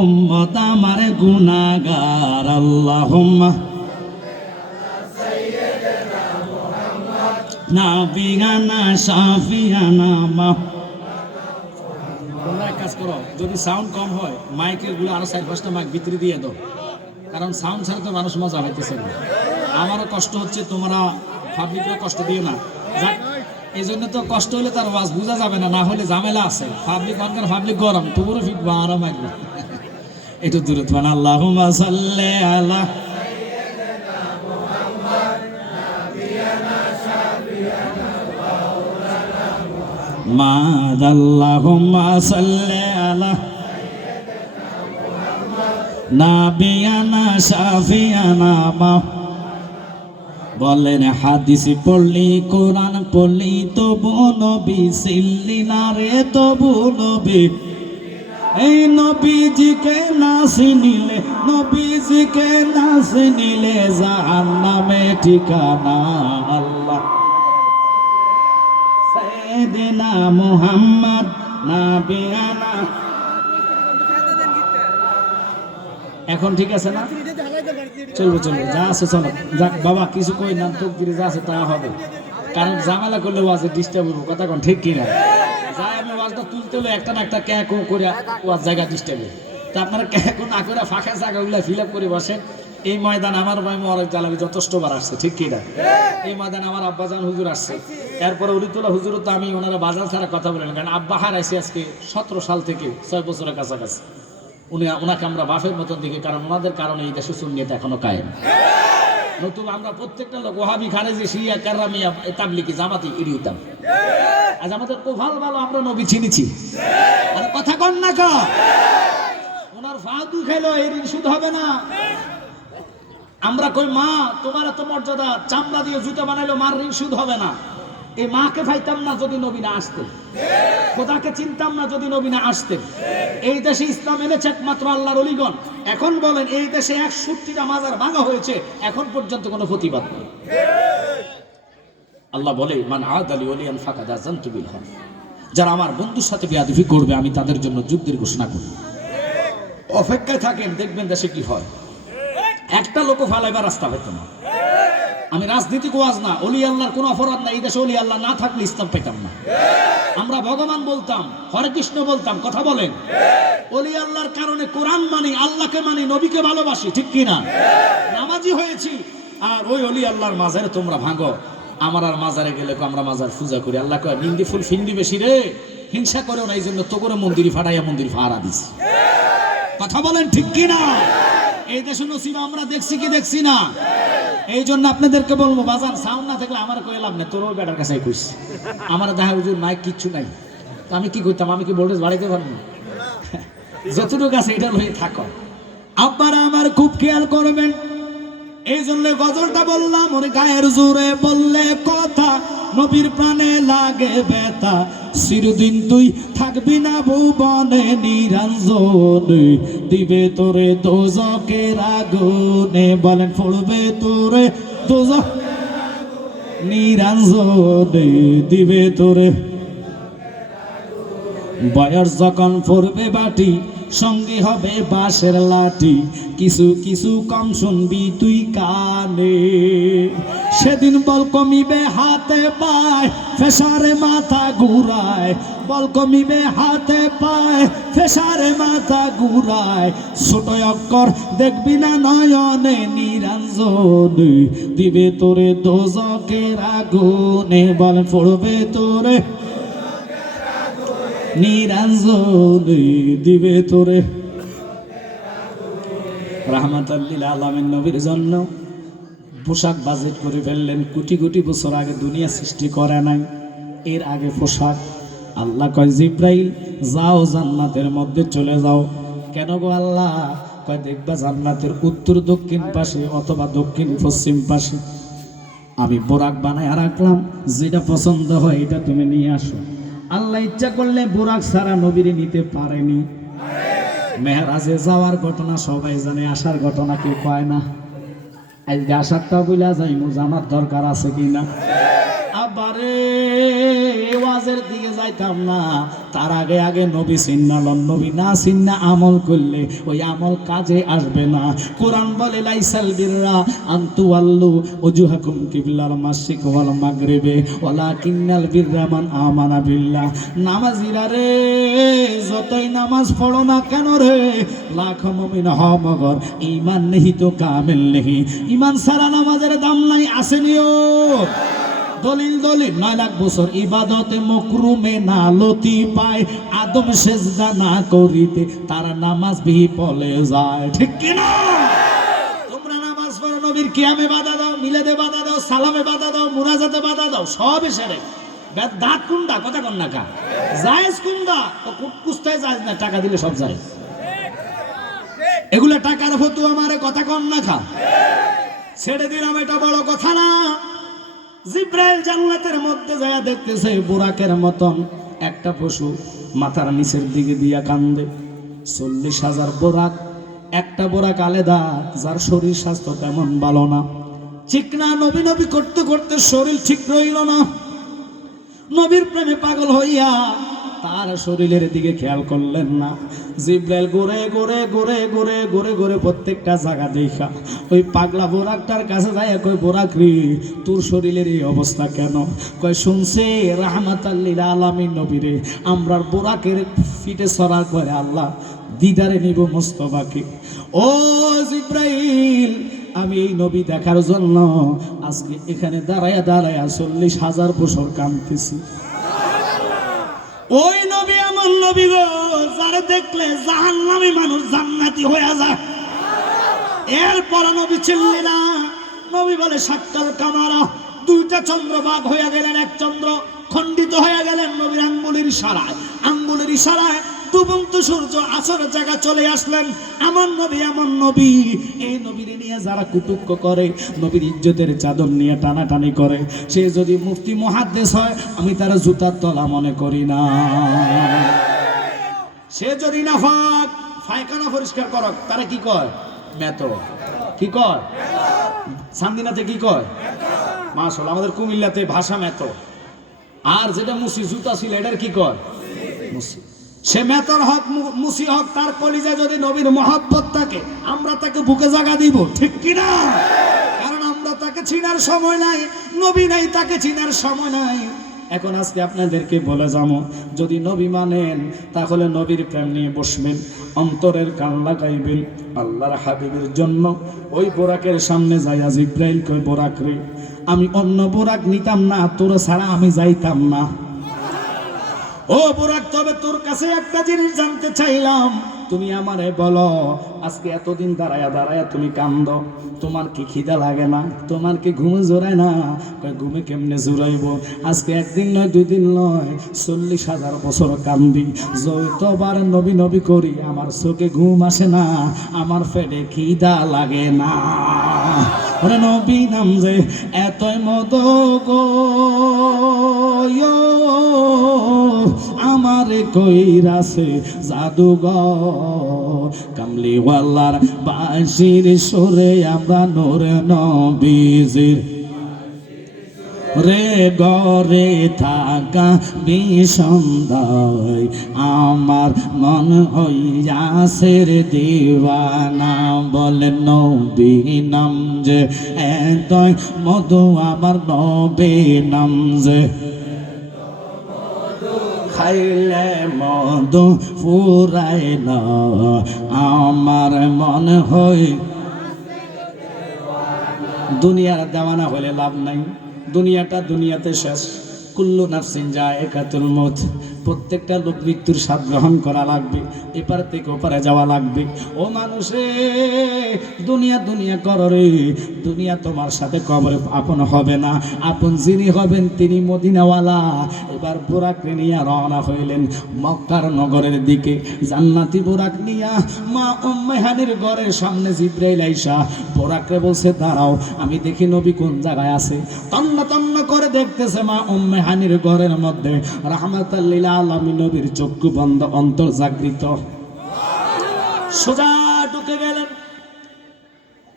উম্মত আমার গুনাহগার। আল্লাহুম্মা নাবিয়ানা শাফিয়ানা মা। তোমরা এক কাজ করো, যদি সাউন্ড কম হয় মাইকের গুলো আরো 4-5টা মাইক ভিতরে দিয়ে দাও, কারণ সাউন্ড ছাড়া তো মানুষ মজা পাইতেছে না। আমারও কষ্ট হচ্ছে, তোমরা পাবলিকরা কষ্ট দিও না। এই জন্য তো কষ্ট হলে তার ওয়াজ বোঝা যাবে না, না হলে ঝামেলা আছে। পাবলিক অনকার পাবলিক গরম, তবুরও ফিটবো আরো মাইকবো একটু দূরে। তোমার আল্লাহুম্মা সাল্লি আলা মাদ, আল্লাহুম্মা সাল্লি আলা নাবিয়ানা শাফিয়ানা মা। বলেন হাদিস পড়লি, কোরআন পড়লি, তবু নবী ছিলি না রে, তবু নবী। এই নবীজিকে না চিনিলে, নবীজিকে না চিনিলে জাহান্নামে ঠিকানা। আল্লাহ সাইয়্যিদিনা মুহাম্মদ নাবিয়ানা। এখন ঠিক আছে না? চলবে চলবে, যা আছে চলো। যাক বাবা, কিছু কই না, তকদিরে যা আছে তা হবে। কারণ ঝামেলা করলে ওয়াজে ডিস্টার্ব হইব, কথা কোন ঠিক কিনা? যাই আমি ওয়াজটা তুলতে হলে একটা না একটা ক্যাকো করে ওয়াজ জায়গা ডিস্টার্ব হবে। তা আপনারা ক্যাকো না করে ফাঁকা জায়গাগুলো ফিল আপ করে বসেন। এই ময়দান আমার ভাই মোবারক জালালি যথেষ্টবার আসছে, ঠিক কিনা? এই ময়দানে আমার আব্বাজান হুজুর আসছে, এরপরে উলিতুল্লাহ হুজুরও তো আমি ওনারা বাজার ছাড়া কথা বলেন, কারণ আব্বা হারাইছে আজকে 17 সাল থেকে 6 বছরের কাছাকাছি। ওনাকে আমরা বাফের মতন দেখি, কারণ ওনাদের কারণে এই দেশে সুন্নিয়ত এখনো কায়েম। নতুবা আমরা প্রত্যেকটা লোক ওয়াহাবি, খারেজি, শিয়া, কারামিয়া, তাবলিগি, জামাতি এড়িয়েতাম। আজ আমাদের কোভাল ভালো, আমরা নবী চিনিছি। আর কথা কন না কা, ওনার ফাদু খেলো, এর সুদ হবে না। আমরা কই মা তোমার এত মর্যাদা, চামড়া দিয়ে জুতা বানাইলো, মার ঋণ সুদ হবে না। এই মাকে পাইতাম না যদি নবী না আসতেন, খোদাকে চিনতাম না যদি নবী না আসতেন। এই দেশে ইসলাম এনেছে একমাত্র আল্লাহর ওলিগণ। এখন বলেন, এই দেশে 61টা মাজার ভাঙা হয়েছে, এখন পর্যন্ত কোনো প্রতিবাদ নেই। আল্লাহ বলে, মান আদালি ওলিয়ান ফাকাদ আযানতু বিল হরব। যারা আমার বন্ধুর সাথে বেয়াদবি করবে, আমি তাদের জন্য যুদ্ধের ঘোষণা করব। অপেক্ষায় থাকেন, দেখবেন দেশে কি হয়। একটা লোক ফালাইবার রাস্তা পেত না। আমি রাজনীতিক ওয়াজ না, অলি আল্লাহর কোনো অপরাধ না। এই দেশে অলি আল্লাহ না থাকলে ইসলাম পেতাম না। আমরা ভগবান বলতাম, হরে কৃষ্ণ বলতাম, কথা বলেন। অলি আল্লাহর কারণে কোরআন মানি, আল্লাহকে মানি, নবীকে ভালোবাসি, ঠিক কিনা? নামাজি হয়েছি, আর ওই অলি আল্লাহর মাজারে তোমরা ভাঙো, আমার আর মাজারে গেলে আমরা মাজার পূজা করি। আল্লাহ কয় নিন্দি ফুল ফিন্দি বেশি রে, হিংসা করেও না, এই জন্য তো করে মন্দির ফাটাইয়া মন্দির ফাড়া দিছি। কথা বলেন ঠিক কিনা? এই দেশে নসিব আমরা দেখছি কি দেখছি না? এই জন্য আপনাদেরকে বলবো বাজার সাউন্ড না থাকলে আমার কয়ে লাভ নেই, তোর ওই বেটার কাছে কইছি আমার দেখা হুজুর নাই কিচ্ছু নাই, তো আমি কি করতাম? আমি কি ভোল্টেজ বাড়াইতে পারবো? যতটুকু আছে এটা লয়ে থাকো। আপনারা আমার খুব খেয়াল করবেন, এই জন্য গজলটা বললাম, ওর গায়ের জোরে বললে কথা, নবীর প্রাণে লাগে ব্যথা, চিরদিন তুই থাকবি না ভুবনে নিরঞ্জনে, দিবে তোরে দোজকের আগুনে, বলেন পড়বে তোরে দোজক নিরঞ্জনে, দিবে তোরে। বয়স যখন পড়বে বাটি, সঙ্গে হবে বাঁশের লাঠি, কিছু কিছু কম শুনবি তুই কানে, সেদিন বল কমিবে হাতে পায়, ফেসারে মাথা ঘুরায়, বল কমিবে হাতে পায়, ফেসারে মাথা ঘুরায়, ছোট অক্ষর দেখবি না নয়নে নিরঞ্জনে, দিবে তোরে দোজকের আগুনে, বল পড়বে তোরে নিরঞ্জনে, দিবে তোরে। রাহমাতাল লিল আলামিন নবীর জন্য পোশাক বাজেট করে ফেললেন, কোটি কোটি বছর আগে দুনিয়া সৃষ্টি করে নাই, এর আগে পোশাক। আল্লাহ কয় জিব্রাইল যাও জান্নাতের মধ্যে চলে যাও। কেন গো আল্লাহ? কয় দেখবা জান্নাতের উত্তর দক্ষিণ পাশে অথবা দক্ষিণ পশ্চিম পাশে আমি বোরাক বানায় রাখলাম, যেটা পছন্দ হয় এটা তুমি নিয়ে আসো। আল্লাহ ইচ্ছা করলে বোরাক ছাড়া নবীরে নিতে পারেনি। মেহরাজে যাওয়ার ঘটনা সবাই জানে, আসার ঘটনা কেউ কয় না। আজকে আসারটা বইলা যাইমু, জানার দরকার আছে কিনা? আবারে ওয়াজের দিকে যাইতাম না, তার আগে আগে নবী চিন্নালন, নবী না চিন্না আমল করলে ওই আমল কাজে আসবে না। কোরআন বলে লাইসাল বিররা আনতু আল্লু ওজুহাকুম কিবলাল মাশরিক ওয়াল মাগরিবে ওয়ালাকিন্নাল বিররা মান আমানা বিল্লাহ। নামাজিরা রে, যতই নামাজ পড়ো না কেন রে, লাখ মুমিন হ মগর ঈমান নেহি তো কামিল নেহি। ঈমান ছাড়া নামাজের দাম নাই, আসেনিও দলিল দলিল 9 লাখ বছর ইবাদতে মকরুমে না লতি পায়, আদম সেজদা না করিতে তারা নামাজ বিফলে যায়। ঠিক কি না? তোমরা নামাজ পড়ো, নবীর কিয়ামে বাধা দাও, মিলাদে বাধা দাও, সালামে বাধা দাও, মুনাজাতে বাধা দাও, সব এসে দাঁত কুন্ডা, কথা কন না কা জায়েজ কুন্ডা, তো কুস্তায় জায়েজ না, টাকা দিলে সব যায়। এগুলা টাকার ফতুয়া আমারে, কথা কন না খা ছেড়ে দিলাম, এটা বড় কথা না। জিব্রাইল জান্নাতের মধ্যে যায় দেখতেছে বুরাকের মতন একটা পশু মাথার নিচের দিকে দিয়া কান্দে। 40,000 বোরাক, একটা বোরাক আলাদা, যার শরীর স্বাস্থ্য তেমন ভালো না, চিকনা। নবী নবী করতে করতে শরীর ঠিক রইল না, নবীর প্রেমে পাগল হইয়া তার শরীরের দিকে খেয়াল করলেন না। জিব্রাইল ঘুরে ঘুরে ঘুরে ঘুরে ঘুরে ঘুরে প্রত্যেকটা জায়গা দেখা ওই পাগলা বোরাকটার কাছে যায়, কই বোরাক রে, তোর শরীরের এই অবস্থা কেন? কয় শুনছে রাহমাতাল লিল আলামিন নবীরে আমরার বোরাকের ফিটে সরার করে আল্লাহ দিদারে নিব মুস্তাফাকে। ও জিব্রাইল, আমি এই নবী দেখার জন্য আজকে এখানে দাঁড়ায়া দাঁড়ায়া 40,000 বছর কাঁদতেছি। ওই নবী এমন নবী গো, যারে দেখলে জাহান্নামী মানুষ জান্নাতি হয়ে যায়। এরপর নবী চিনলি না, নবী বলে সাক্কাল কামারা, 2টা চন্দ্র ভাগ হয়ে গেলেন, এক চন্দ্র খণ্ডিত হয়ে গেলেন নবীর আঙ্গুলের ইশারায়। আঙ্গুলের ইশারায় ডুবন্ত সূর্য আসরের জায়গা চলে আসলেন। আমার নবী এমন নবী, এই নবীর নিয়ে যারা কুটুক্ক করে, নবীর ইজ্জতের চাদর নিয়ে টানাটানি করে, সে যদি মুফতি মুহাদ্দিস হয় আমি তার জুতার তলা মনে করি না। সে যদি নাফাক পায়খানা পরিষ্কার করক, তারা কি কয়? মেতো। কি কয়? সান্দিনাতে কি কয়? মাশাআল্লাহ, আমাদের কুমিল্লাতে ভাষা মেতো। আর যেটা মুসি জুতা ছিল এটার কি কয়? মুসি। সে মেতর হক মুসি হক, তার কলিজা যদি নবীর মহব্বত থাকে আমরা তাকে বুকে জায়গা দিব। ঠিক কিনা? কারণ আমরা তাকে চিনার সময় নাই, নবী নাই, তাকে চিনার সময় নাই। এখন আজকে আপনাদেরকে বলে যাবো, যদি নবী মানেন তাহলে নবীর প্রেম নিয়ে বসবেন, অন্তরের কান লাগাইবেন আল্লাহর হাবিবের জন্য। ওই বোরাকের সামনে যাইয়া জিব্রাইল কই, বোরাক রে, আমি অন্য বোরাক নিতাম না, তোর ছাড়া আমি যাইতাম না। ও বোরাক, তবে তোর কাছে একটা জিনিস জানতে চাইলাম, তুমি আমারে বলো, আজকে এতদিন দাঁড়ায়া দাঁড়ায়া তুমি কান্দ, তোমার কি খিদা লাগে না? তোমার কি ঘুমে জোরায় না? ঘুমে কেমনে জোরাইব? আজকে একদিন নয়, দুদিন নয়, 40,000 বছর কান্দি, যতবার নবী নবী করি আমার চোখে ঘুম আসে না, আমার পেটে খিদা লাগে না। ওরে নবী নাম যে এতই মদ গো, আমারে কইরাছে জাদুঘর, কামলিওয়ালার বাঁশির সুরে আমরা নূর নবীজির রে গরে থাকা বিষন্দায়, আমার মন হইয়াছে রে দিওয়ানা। বলেন নবী নাম যে এতই মধু, আমার নবী নাম যে খাইলে মধু ফুরায় না, আমার মন হয়। দুনিয়ার দেওয়ানা হলে লাভ নাই, দুনিয়াটা দুনিয়াতে শেষ। কুল্লু নাফসিন যায়কাতুল মউত, প্রত্যেকটা লোক মৃত্যুর স্বাদ গ্রহণ করা লাগবে, এপার থেকে ওপারে যাওয়া লাগবে। ও মানুষে, দুনিয়া দুনিয়া করো রে, দুনিয়া তোমার সাথে কবরে আপন হবে না, আপন যিনি হবেন তিনি মদিনাওয়ালা। এবার বোরাক নিয়ে রওনা হইলেন মক্কার নগরের দিকে, জান্নাতি বোরাক নিয়া মা উম্মে হানির ঘরের সামনে জিব্রাইল আইসা বোরাকরে বলছে, দাঁড়াও, আমি দেখি নবী কোন জায়গায় আছে। তন্ন তন্ন করে দেখতেছে মা উম্মে হানির ঘরের মধ্যে রাহমাতাল লিল আলামিন নবীর চক্ষু বন্ধ, অন্তর জাগৃত। সোজা ঢুকে গেলেন,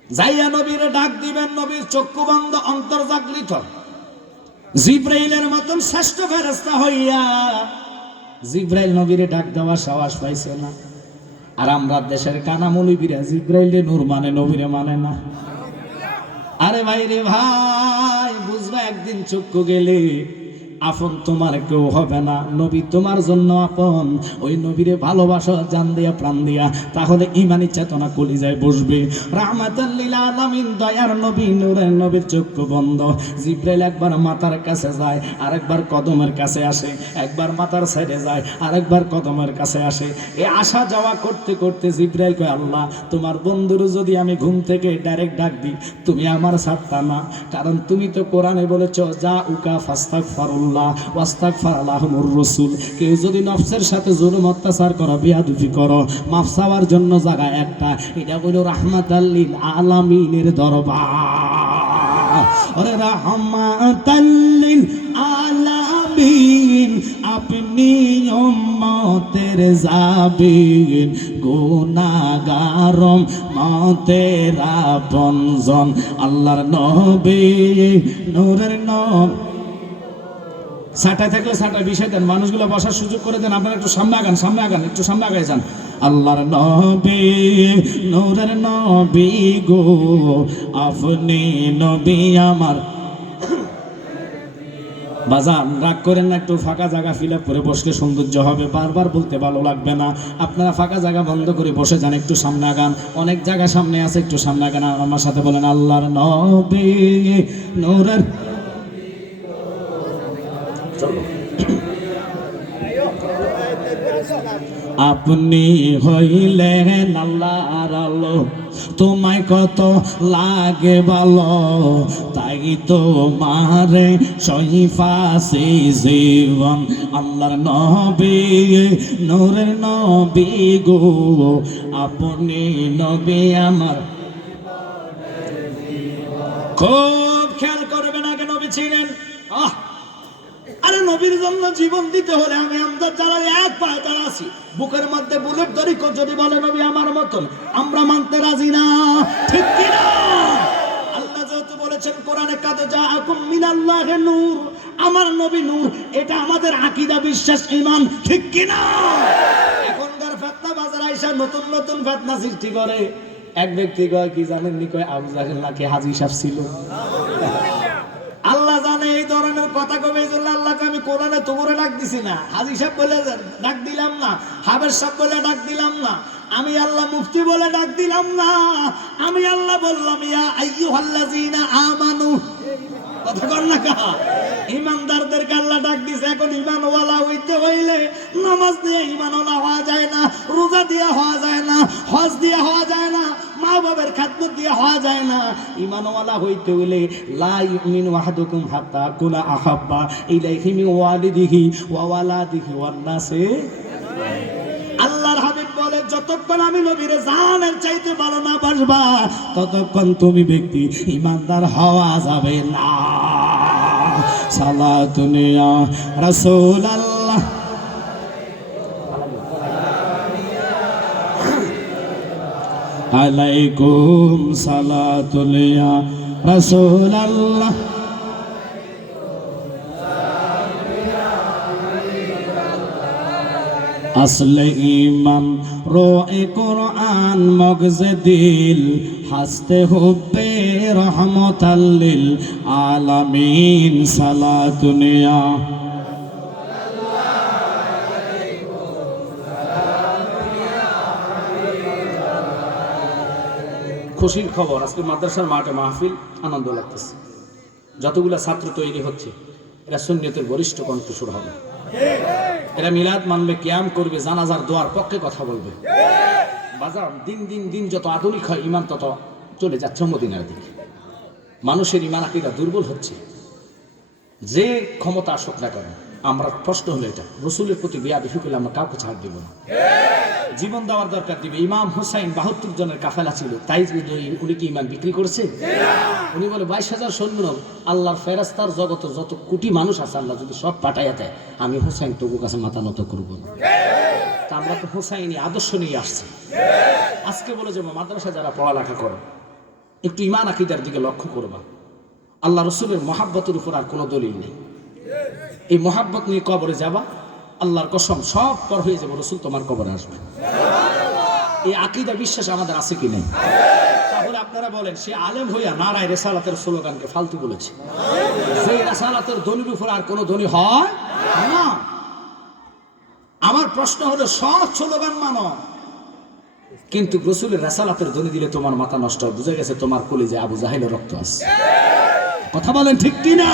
যাইয়া নবীর ডাক দিবেন, নবীর চক্ষু বন্ধ, অন্তর জাগৃত। জিব্রাইলের মতন শ্রেষ্ঠ ফেরেশতা হইয়া জিব্রাইল নবীরে ডাক দেওয়ার সাহস পাইছে না। আর আমরা দেশের কানা মৌলবীরা জিব্রাইলে নূর মানে, নবীরে মানে না। আরে ভাই রে ভাই, বুঝবা একদিন চক্ষু গেলে আপন তোমার কেউ হবে না, নবী তোমার জন্য আপন। ওই নবীরে ভালোবাসো জান দিয়া প্রাণ দিয়া, তাহলে ইমানি চেতনা কলিজায় বসবে। রাহমাতাল লিল আলামিন দয়ার নবী, নূরের নবীর চক্ষু বন্ধ। জিব্রাইল একবার মাথার কাছে যায়, আরেকবার কদমের কাছে আসে, একবার মাথার সাইডে যায়, আরেকবার কদমের কাছে আসে। এ আসা যাওয়া করতে করতে জিব্রাইল কয়, আল্লাহ, তোমার বন্ধুর যদি আমি ঘুম থেকে ডাইরেক্ট ডাক দিই, তুমি আমার ছাড়তা না, কারণ তুমি তো কোরআনে বলেছ, যা উকা ফাস্তাগফিরুল্লাহ ওয়াস্তাগফার লাহুমুর রাসূল। কেউ যদি নফসের সাথে জুলুম অত্যাচার করো, বিয়াদবি করো, মাফ চাওয়ার জন্য জায়গা একটা, এটা হলো রাহমাতাল লিল আলামিনের দরবার। আরে রাহমাতাল লিল আলামিন, আপনি উম্মতের জাবিন, গুনাহগার উম্মতের আপনজন, আল্লাহর নবী, নূরের নবী। সাটায় থাকলে সাটায় বিষয় দেন, মানুষগুলো বসার সুযোগ করে দেন। আপনারা একটু সামনে আগান, সামনে আগান, একটু সামনে আগায় যান। আল্লাহর নবী, নূরের নবী গো, আপনি নবী আমার। বাজান রাগ করেন না, একটু ফাঁকা জায়গা ফিল আপ করে বসলে সৌন্দর্য হবে, বারবার বলতে ভালো লাগবে না। আপনারা ফাঁকা জায়গা বন্ধ করে বসে যান, একটু সামনে আগান, অনেক জায়গা সামনে আছে, একটু সামনে আগান। আমার সাথে বলেন, আল্লাহর নবী, নূরের। আপনি হইলেন আল্লাহর আলো, তোমায় কত লাগে ভালো, তাই তো মারে সহিফাসি জীবন। আল্লাহর নবী, নূরের নবী গো, আপনি নবী আমার। খুব খেয়াল করবেন, আগে নবী ছিলেন। আরে নবীর জন্য জীবন দিতে হলে আমি আমাদের যারা এক পায়ে দাঁড়া আছি, বুকের মধ্যে বুলেট ধরি, যদি বলে নবী আমার মতন, আমরা মানতে রাজি না, ঠিক কিনা? আল্লাহ যেহেতু বলেছেন কোরআনে, কাদ জাআকুম মিনাল্লাহি নূর, আমার নবী নূর, এটা আমাদের আকীদা, বিশ্বাস, ঈমান, ঠিক কিনা? এখনকার ফিতনা বাজার আইসা নতুন নতুন ফিতনা সৃষ্টি করে। এক ব্যক্তি কয় কি জানেন নি, কয় আবু জাহেল নাকি হাজী সাহেব ছিল। আল্লাহ জানে এই ধরনের কথা কবে, আল্লাহকে আমি কোরআনে তোমরা ডাক দিছি না, হাজী সাহেব বলে ডাক দিলাম না, হাবের সাহেব বলে ডাক দিলাম না, আমি আল্লাহ মুফতি বলে ডাক দিলাম না, আমি আল্লাহ বললাম ইয়া আইয়ুহাল্লাযীনা আমানু। কথা কর না কা, ইমানদারদেরকে আল্লাহ ডাক দিছে। এখন ইমানওয়ালা হইতে হইলে নামাজ দিয়ে ইমানওয়ালা হওয়া যায় না, রোজা দিয়ে হওয়া যায় না, হজ দিয়ে হওয়া যায় না, মা বাবার খাদমত দিয়ে হওয়া যায় না। ইমানওয়ালা হইতে হইলে লা ইউমিনু আহাদুকুম হাত্তা কুনা আহাব্বা ইলাইহি মিন ওয়ালিদিহি ওয়া ওয়ালাদিহি ওয়ান নাসি। আল্লাহর হাবিব বলে যতক্ষণ আমি নবীরে জানের চাইতে ভালো না বাসবা ততক্ষণ তুমি ব্যক্তি ইমানদার হওয়া যাবে না। সালাতুন ইয়া রাসূলুল্লাহ আলাইকুম সালাতুন ইয়া রাসূলুল্লাহ। আসলে ইমান রোয়ে কোরআন মগজে দিল হাসতে হুব্বে রহমতাল্লিল আলামিন। সালাতুনিয়া খুশির খবর, আজকে মাদ্রাসার মাঠে মাহফিল, আনন্দ লাগতেছে। যতগুলা ছাত্র তৈরি হচ্ছে এরা সুন্নিয়তের বরিষ্ঠ কণ্ঠস্বর হবে, এরা মিলাদ মানবে, কিয়াম করবে, জানাজার দোয়ার পক্ষে কথা বলবে। বাজার দিন দিন দিন যত আধুনিক হয় ইমান তত চলে যাচ্ছে মদিনার দিকে। মানুষের ইমান আকীদা দুর্বল হচ্ছে, যে ক্ষমতা আসুক না কেন। আমরা প্রশ্ন হলো এটা, রসুলের প্রতি বেয়াদবি করলে আমরা কাউকে ছাড় দিব না, জীবন দেওয়ার দরকার দিবে। ইমাম হুসাইন 72 জনের কাফেলা ছিল, তাই উনি কি ইমান বিক্রি করেছে? উনি বলে 22,000 সৈন্য, আল্লাহর ফেরেশতার জগত যত কোটি মানুষ আছে আল্লাহ যদি সব পাঠাইয়া দেয় আমি হুসাইন তবু কাছে মাথা নত করবো না। তা আমরা তো হুসাইনি আদর্শ নিয়ে আসছি। আজকে বলে যে মাদ্রাসা যারা পড়ালেখা করো একটু ইমান আকীদার দিকে লক্ষ্য করবা। আল্লাহ রসুলের মহাব্বতের উপর আর কোনো দলিল নেই। এই মহাব্বত নিয়ে কবরে যাবা, আল্লাহর কসম সব পর হয়ে যাবে, রসুল তোমার কবরে আসবে। এই আকীদা বিশ্বাস আমাদের আছে কি নেই? তাহলে আপনারা বলেন সে আলেম হইয়া নারায় রেসালাতের স্লোগানকে ফালতু বলেছে। সেই রেসালাতের ধ্বনির উপর আর কোনো ধ্বনি হয় না। আমার প্রশ্ন হলো সব স্লোগান মানো, কিন্তু রসুলের রেসালাতের ধ্বনি দিলে তোমার মাথা নষ্ট হয়। বুঝে গেছে তোমার কলিজায় আবু জাহেলের রক্ত আছে। কথা বলেন ঠিক কিনা?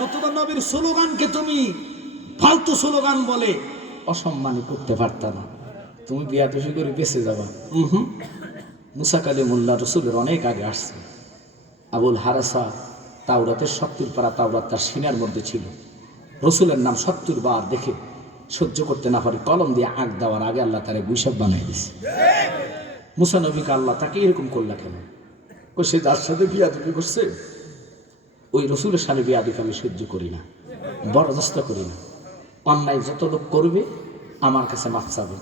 নতুবা নবীর স্লোগানকে তুমি ফালতু স্লোগান বলে অসম্মানী করতে পারতা না, তুমি বিয়াদবি করে বেঁচে যাবা। মুসা কালিমুল্লাহ রসুলের অনেক আগে আসছে। আবুল হারাসা তাওরাতের 70 পারা তাওরাত তার সিনার মধ্যে ছিল। রসুলের নাম 70 বার দেখে সহ্য করতে না পারে কলম দিয়ে আঁক দেওয়ার আগে আল্লাহ তারে গুইসাব বানিয়ে দিছে। মুসা নবীকে আল্লাহ তাকে এরকম করলা কেন? সে যার সাথে বিয়াদবি করছে ওই রসুলের সাথে বিয়াদবি আমি সহ্য করি না, বরদাস্ত করি না। অন্যায় যত লোক করবে আমার কাছে মাফ চাবে,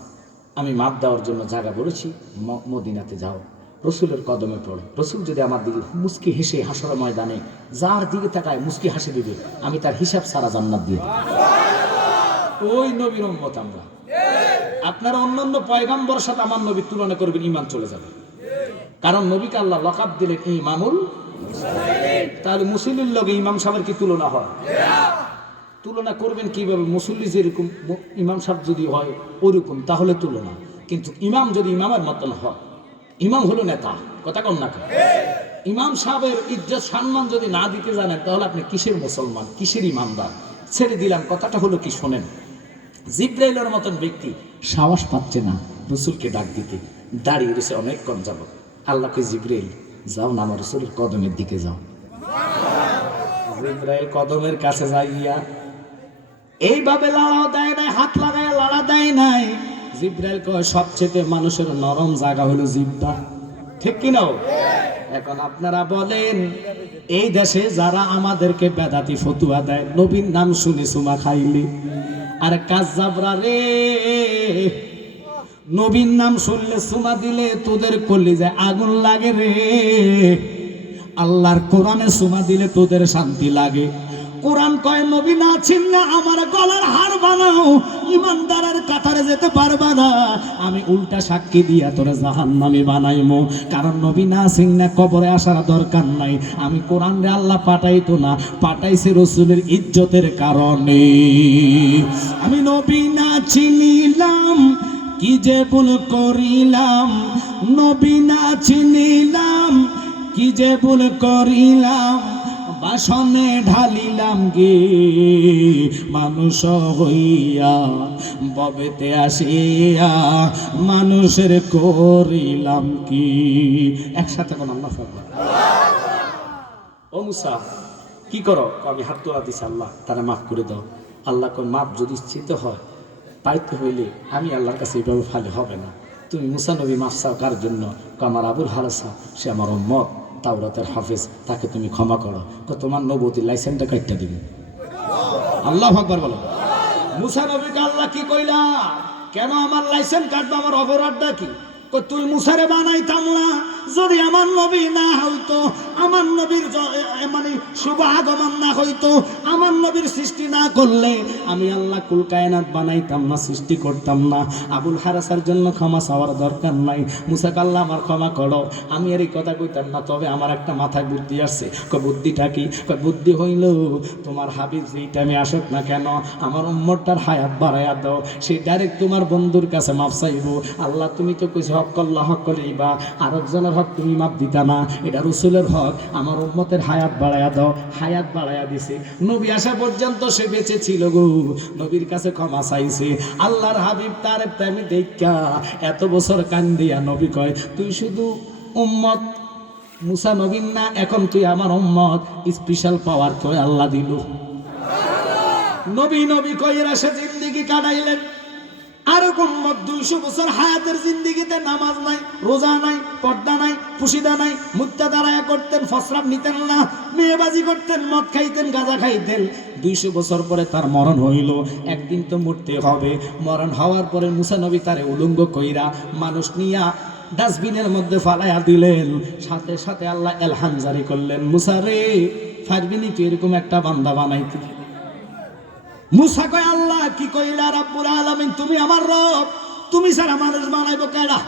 আমি মাফ দেওয়ার জন্য জায়গা বলেছি, মদিনাতে যাও, রসুলের কদমে পড়ো। রসুল যদি আমার দিকে মুস্কি হেসে হাসর ময়দানে যার দিকে তাকায় মুস্কি হাসি দিবে, আমি তার হিসাব সারা জান্নাত দিয়ে দেব। ওই নবীর উম্মত আমরা। আপনারা অন্যান্য পয়গাম্বরের সাথে আমার নবীর তুলনা করবেন, ইমান চলে যাবে। কারণ নবীকে আল্লাহ লকাব দিলেন ইমামুল। তাহলে মুসলিমের লগে ইমাম সাহেবের কি তুলনা হয়? তুলনা করবেন কিভাবে? মুসল্লি যেরকম ইমাম সাহেব যদি হয় ওরকম তাহলে তুলনা, কিন্তু ইমাম যদি ইমামের মতন হয়, ইমাম হলো নেতা। কথা কন না? ইমাম সাহেবের ইজ্জত সম্মান যদি না দিতে জানেন তাহলে আপনি কিসের মুসলমান, কিসের ইমানদার? ছেড়ে দিলাম। কথাটা হলো কি শোনেন, জিব্রাইলের মতন ব্যক্তি সাহস পাচ্ছে না রসুলকে ডাক দিতে, দাঁড়িয়ে রয়েছে অনেকক্ষণ যাব। আল্লাহকে জিব্রাইল যাও না আমার রসুলের কদমের দিকে যাও। জিব্রাইল কদমের কাছে যাইয়া এইভাবে লাড়াও দেয় নাই, হাত লাগায় লাড়া দেয় নাই। জিব্রাইল কয় সবচেয়ে মানুষের নরম জায়গা হলো জিব্বা, ঠিক কি না? এখন আপনারা বলেন এই দেশে যারা আমাদেরকে বেদাতি ফতুয়া দেয়, নবীর নাম শুনে সুমা খাইলি, আর কাজ্জাবরা রে, নবীর নাম শুনলে সুমা দিলে তোদের কলিজায় আগুন লাগে রে, আল্লাহর কোরআনে সুমা দিলে তোদের শান্তি লাগে। কোরআন কয় নবী না চিনলে আমার গলার হার বানাও, ইমানদারের কাতারে যেতে পারবা না, আমি উল্টা সাক্ষী দিয়া তোরে জাহান্নামী বানাইমু। কারণ নবী না চিনলে কবরে আসার দরকার নাই। আমি কোরআন রে আল্লাহ পাঠাইতো না, পাঠাইছে রসুলের ইজ্জতের কারণে। আমি নবী না চিনিলাম কি যে ভুল করিলাম, নবী না চিনিলাম কি যে ভুল করিলাম, বাসনে ঢালিলাম গে মানুষ হইয়া, ববেতে আসিয়া মানুষের করিলাম কি। একসাথে কোন আল্লাহ আকবার। ও মুসা কি করো? আমি হাত তোলা দিছি, আল্লাহ তারা মাফ করে দাও। আল্লাহ কই মাফ যদি ইচ্ছিত হয় পাইতে হইলে আমি আল্লাহর কাছে এইভাবে ফালে হবে না। তুমি মুসা নবী মাফ চাও কার জন্য? আমার আবুল হারাসা, সে আমার উম্মত, তাওরাতের হাফেজ, তাকে তুমি ক্ষমা করো। তোমার নবুতির লাইসেন্সটা কাটতে দিবি। আল্লাহু আকবার বলো। মুসা নবীকে আল্লাহ কি কইলা? কেন আমার লাইসেন্স কাটবো? আমার অপরাধটা কি? তুই মুসারে বানাইতাম না যদি আমার নবী না হইতো, আমার নবীর মানে শুভ আগমন না হইতো, আমার নবীর সৃষ্টি না করলে আমি আল্লাহ কুল কায়নাত বানাইতাম না, সৃষ্টি করতাম না। আবুল হারাসার জন্য ক্ষমা চাওয়ার দরকার নাই। মুসাকে আল্লাহ আমার ক্ষমা করো, আমি আর এই কথা কইতাম না। তবে আমার একটা মাথায় বুদ্ধি আসছে। বুদ্ধিটা কি? বুদ্ধি হইল তোমার হাবিব যেই টাইমে আসুক না কেন, আমার উম্মতটার হায়াত বাড়াইয়া দাও, সে ডাইরেক্ট তোমার বন্ধুর কাছে মাফ চাইব। আল্লাহ তুমি তো কইছো হক আল্লাহ হক করিবা, আরেকজনের হক তুমি মাপ দিতা না, এটা রসুলের হক, আমার উম্মতের হায়াত বাড়াইয়া দাও। হায়াত বাড়াইয়া দিছে। নবী আসা পর্যন্ত সে বেঁচে ছিল গো, নবীর কাছে ক্ষমা চাইছে। আল্লাহর হাবিব তার প্রেমে দেখা এত বছর কান্দিয়া নবী কয় তুই শুধু উম্মত মুসা নবীন না, এখন তুই আমার উম্মত। স্পেশাল পাওয়ার তোয় আল্লাহ দিল। নবী নবী কইরা সে জিন্দেগি কাটাইলেন। আরো উম্মত 200 বছর হায়াতের জিন্দেগিতে নামাজ নাই, রোজা নাই, পর্দা নাই, পুশিদা নাই, মুত্তা দাঁড়ায়া করতেন, ফসরাব নিতেন না, মেয়েবাজি করতেন, মদ খাইতেন, গাঁজা খাইতেন। 200 বছর পরে তার মরণ হইল। একদিন তো মরতে হবে। মরণ হওয়ার পরে মুসা নবী তারে উলঙ্গ কইরা মানুষ নিয়া ডাস্টবিনের মধ্যে ফালাইয়া দিলেন। সাথে সাথে আল্লাহ এলহাম জারি করলেন, মুসা রে পারবিনি তুই এরকম একটা বান্দা বানাইতে? মুসা কয় আল্লাহ কি কইলা? রাব্বুল আলামিন তুমি আমার রব, তুমি ছাড়া মানুষ বানাইবো কেডা?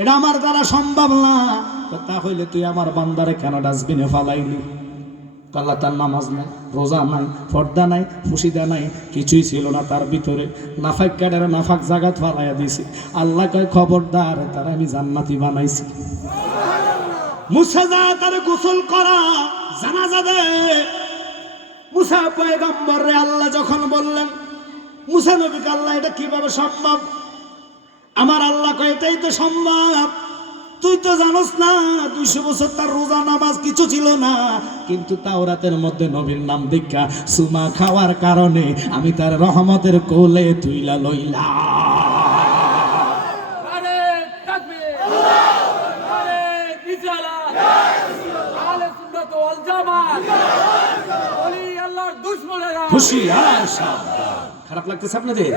এটা আমার দ্বারা সম্ভব না। তাহলে তুই আমার বান্দারে কেন ডাস্টবিনে ফালাইলি? আল্লাহ তার নামাজ নাই, রোজা নাই, পর্দা নাই, ফুসিদা নাই, কিছুই ছিল না তার ভিতরে। নাফাক কাটারে নাফাক জাগাত ফালাইয়া দিছি। আল্লাহ কয় খবরদার, তারা আমি জান্নাতি বানাইছি। মুসা যা তার গোসল করা, জানাজা দে। মুসা পয়গম্বর রে আল্লাহ যখন বললেন, মুসা নবীকে আল্লাহ এটা কিভাবে সম্ভব? আমার আল্লাহ কয় এটাই তো সম্ভব। তুই তো জানোস না 200 বছর তার রোজা নামাজ কিছু ছিল না, কিন্তু তাওরাতের মধ্যে নবীর নাম দীক্ষা সুমা খাওয়ার কারণে আমি তার রহমতের কোলে তুইলা লইলা। খুশি খারাপ লাগতেছে আপনাদের?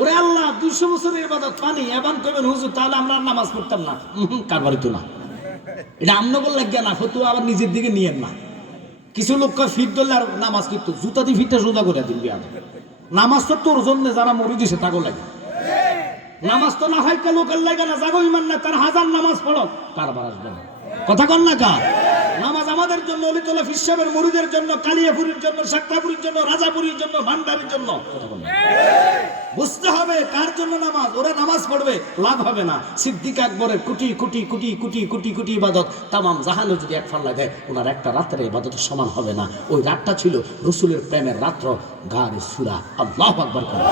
ওরে আল্লাহ 200 বছরের ইবাদত পানি এবান কইবেন হুজুর তাহলে আমরা নামাজ পড়তাম না। কারবারই তো না, এটা আমনগর লাগিয়া না, ফতুয়া আবার নিজের দিকে নিয়েন না। কিছু লোক কয় ফিট ধরলে আর নামাজ কিন্তু জুতা দিয়ে ফিটটা সোজা করে দিবি। নামাজ তো তোর জন্য যারা মরি দিছে তাকে লাগে। নামাজ তো না হয় লোকের লাগে না, জাগো ইমান না তার হাজার নামাজ পড়ো, কারবার আসবে না। কথা কন না কার? নামাজ আমাদের জন্য, অলিতলা ফিসাবের মুরিদের জন্য, কালিয়াপুরীর জন্য, শাক্তাপুরীর জন্য, রাজাপুরীর জন্য, ভান্ডারির জন্য। বুঝতে হবে কার জন্য নামাজ। ওরা নামাজ পড়বে, লাভ হবে না। সিদ্দিক আকবরের কোটি কোটি কোটি কোটি কোটি কোটি ইবাদত তামাম জাহানে যদি এক ফাল্লা দেয়, ওনার একটা রাত্রে ইবাদতের সমান হবে না। ওই রাতটা ছিল রসুলের প্রেমের রাত্র, গারে সুরা। আল্লাহু আকবার করে।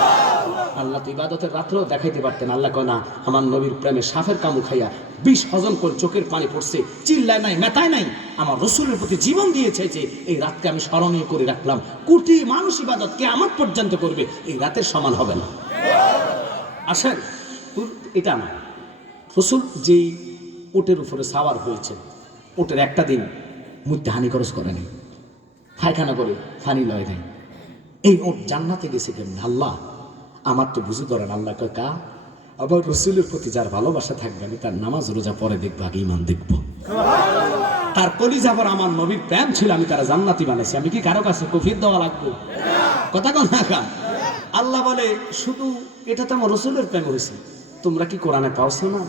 আল্লাহ তো ইবাদতের রাত্রেও দেখাইতে পারতেন। আল্লাহ কয় না, আমার নবীর প্রেমে সাফের কামড় খাইয়া বিষ হজম করে চোখের পানি পড়ছে, চিল্লায় নাই, মেতায় নাই, আমার রসুলের প্রতি জীবন দিয়েছে যে এই রাতকে আমি স্মরণীয় করে রাখলাম। কোটি মানুষ ইবাদত কিয়ামত পর্যন্ত করবে, এই রাতের সমান হবে না। আসেন, এটা না, রসুল যেই উটের উপরে সাওয়ার হয়েছে, উটের একটা দিন মধ্যে হানি খরচ করেনি, পায়খানা করে ফানি লয় দেয়। এই উট জান্নাতে গেছে কেমন? আল্লাহ আমার তো বুঝে ধরেন। আল্লাহ কয় কা আবার রসুলের প্রতি যার ভালোবাসা থাকবে আমি তার নামাজ রোজা পরে দেখবো, আগে ইমান দেখবো। তার কলিজাবর আমার নবীর প্রেম ছিল, আমি তারা জান্নাতি বানাইছি। আমি কি কারো কাছে কফির দেওয়া লাগবো? কথা কন না কা? আল্লাহ বলে শুধু এটা তো আমার রসুলের প্রেম হয়েছে। তোমরা কি কোরআনে পাওছো না,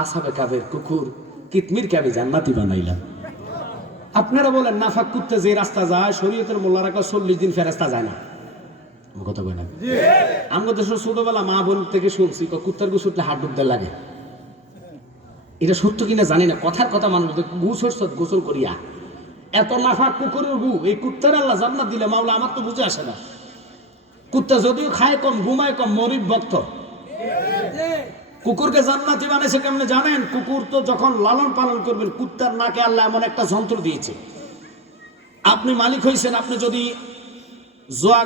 আসহাবে কাফের কুকুর কিতমির কে আমি জান্নাতি বানাইলাম। আপনারা বলেন নাফাক কুত্তে যে রাস্তা যায়, শরীয়তের মোল্লারা 40 দিন ফেরেস্তা যায় না। কথা কই না? আমাদের দেশের ছোটবেলা মা বোন থেকে শুনছি কুত্তার গু ছুটলে হাত ডুবতে লাগে। এটা সত্য কিনা জানি না, কথার কথা মানুষ গু ছড়ছ গোসল করিয়া এত নাফাক কুকুরের গু এই কুত্তার আল্লাহ জান্নাত দিলে মাওলা আমার তো বুঝে আসে না। কুত্তা যদিও খায় কম, ঘুমায় কম, মরিব ভক্ত, কুকুরকে জান্নাতি বানাইছে কেমনে জানেন? কুকুর তো যখন লালন পালন করবেন, কুত্তার নাকে আল্লাহ এমন একটা যন্ত্র দিয়েছে। আপনি মালিক হয়েছেন, আপনি যদি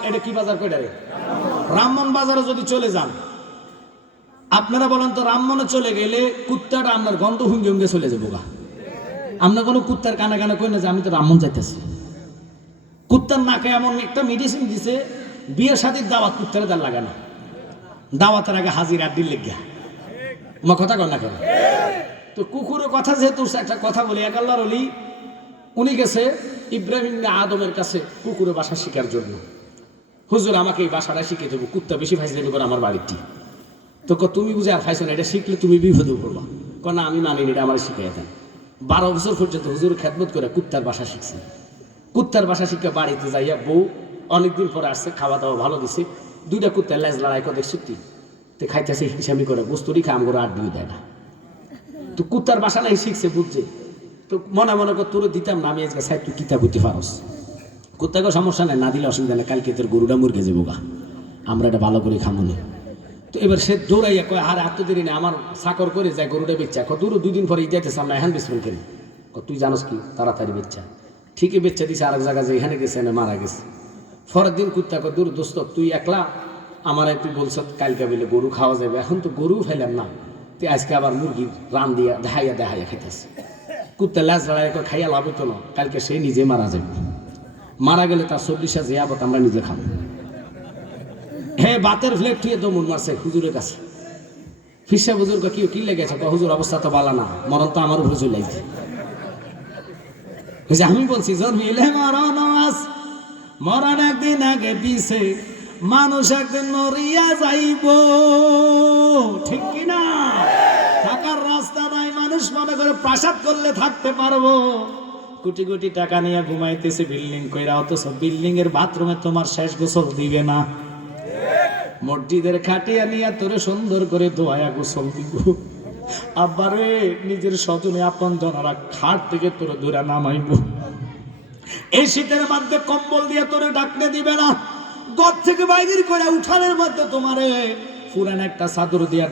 এটা কি বাজার কয়টা রে, রামমোহন বাজারে যদি চলে যান, আপনারা বলেন তো রামমোহনে চলে গেলে কুত্তাটা আপনার গন্ধ হুঙ্গে হুঙ্গে চলে যাবো গা। আমরা কোনো কুত্তার কানে কানে কই না যে আমি তো রামমোহন যাইতেছি। কুত্তার নাকে এমন একটা মেডিসিন দিছে, বিয়ে শাদীর দাওয়াত কুত্তারে তার লাগে না, দাওয়াতের আগে হাজির আড্ডির লেগা। আমার কথা কর না কেন? তো কুকুরের কথা যেহেতু একটা কথা বলি, এক আল্লাহর ওলি উনি গেছে ইব্রাহিম আদমের কাছে কুকুরের বাসা শিখার জন্য। হুজুর আমাকে এই বাসাটা শিখে দেবো, কুত্তা বেশি ফাইজলামি করে আমার বাড়িটি। তো তুমি বুঝে আর ফাইছো না, এটা শিখলে তুমি বিপদে পড়বা। না আমি মানি এটা আমার শিখাই দেন। 12 বছর পর্যন্ত হুজুর খেদমত করে কুত্তার বাসা শিখছে। কুত্তার বাসা শিখে বাড়িতে যাইয়া বউ অনেকদিন পরে আসছে, খাওয়া দাওয়া ভালো দিছে, 2টা কুত্তার লেজ লড়াই করে সত্যি তো খাইতেছে হিসামি করে, বস্তুরি খাম করে আর দুই দেয় না। তো কুত্তার বাসা নাই শিখছে, বুঝছে তো মনে মনে কর তোর দিতাম না, আমি আজকে সাইড তুই কিতাব হইতে পারস। কুত্তাকে সমস্যা নেই, না দিলে অসুবিধা নেই, কালকে তোর গরুটা মুরগে যাবো গা, আমরা এটা ভালো করে খামো না। তো এবার সে দৌড়াইয়া কয় আর এত দেরি নেই, আমার চাকর করে যায় গরুটা বেচ্চা। দূর 2 দিন পরে যাইতেছে, আমরা এখন বিস্ফোরণ করি। তুই জানোস কি তাড়াতাড়ি বেচ্চা। ঠিকই বেচ্চা দিছে, আরেক জায়গায় যে এখানে গেছে এনে মারা গেছে। পরের দিন কুত্তা কয় দূর দোস্ত তুই একলা, আমার তুই বলছ কালকে বলে গরু খাওয়া যাবে, এখন তো গরু ফেলাম না, তুই আজকে আবার মুরগির রান দিয়া দেখাইয়া দেখাইয়া খাইতেছে। কুত্তা লাজ লড়াই খাইয়া লাভ হতো না, কালকে সে নিজে মারা যাবে। মারা গেলে তার 40 জিয়াবত আমরা নিজে খাবো। হে বাতের ফ্লেট থুয়ে দমুন মারছে হুজুরের কাছে। ফিসা হুজুর কি লেগেছে? হুজুর অবস্থা তো ভালো না, মরণ তো আমার উপরে চলে আইছে। আমি বলছি জন্মিলে মরণ আস, মরণ একদিন আগে পিছে, মানুষ একদিন মরিয়া যাইব, ঠিক কিনা? থাকার রাস্তা নাই, মানুষ মনে করে প্রাসাদ করলে থাকতে পারবো। কোটি কোটি টাকা নিয়ে ঘুমাইতেছে বিল্ডিং কইরা, অথচ বিল্ডিং এর বাথরুমে তোমার শেষ গোসল দিবে না। মসজিদের খাটিয়া নিয়ে তোরে সুন্দর করে দোয়া গোসল দিব। আব্বারে নিজের স্বজনে আপন জনারা খাট থেকে তোরে দূরে নামাইব। এই শীতের মধ্যে কম্বল দিয়ে তোরে ডাকতে দিবে না, ঘর থেকে বাইরে করে উঠানের মধ্যে তোমারে পুরান একটা চাদর দিয়া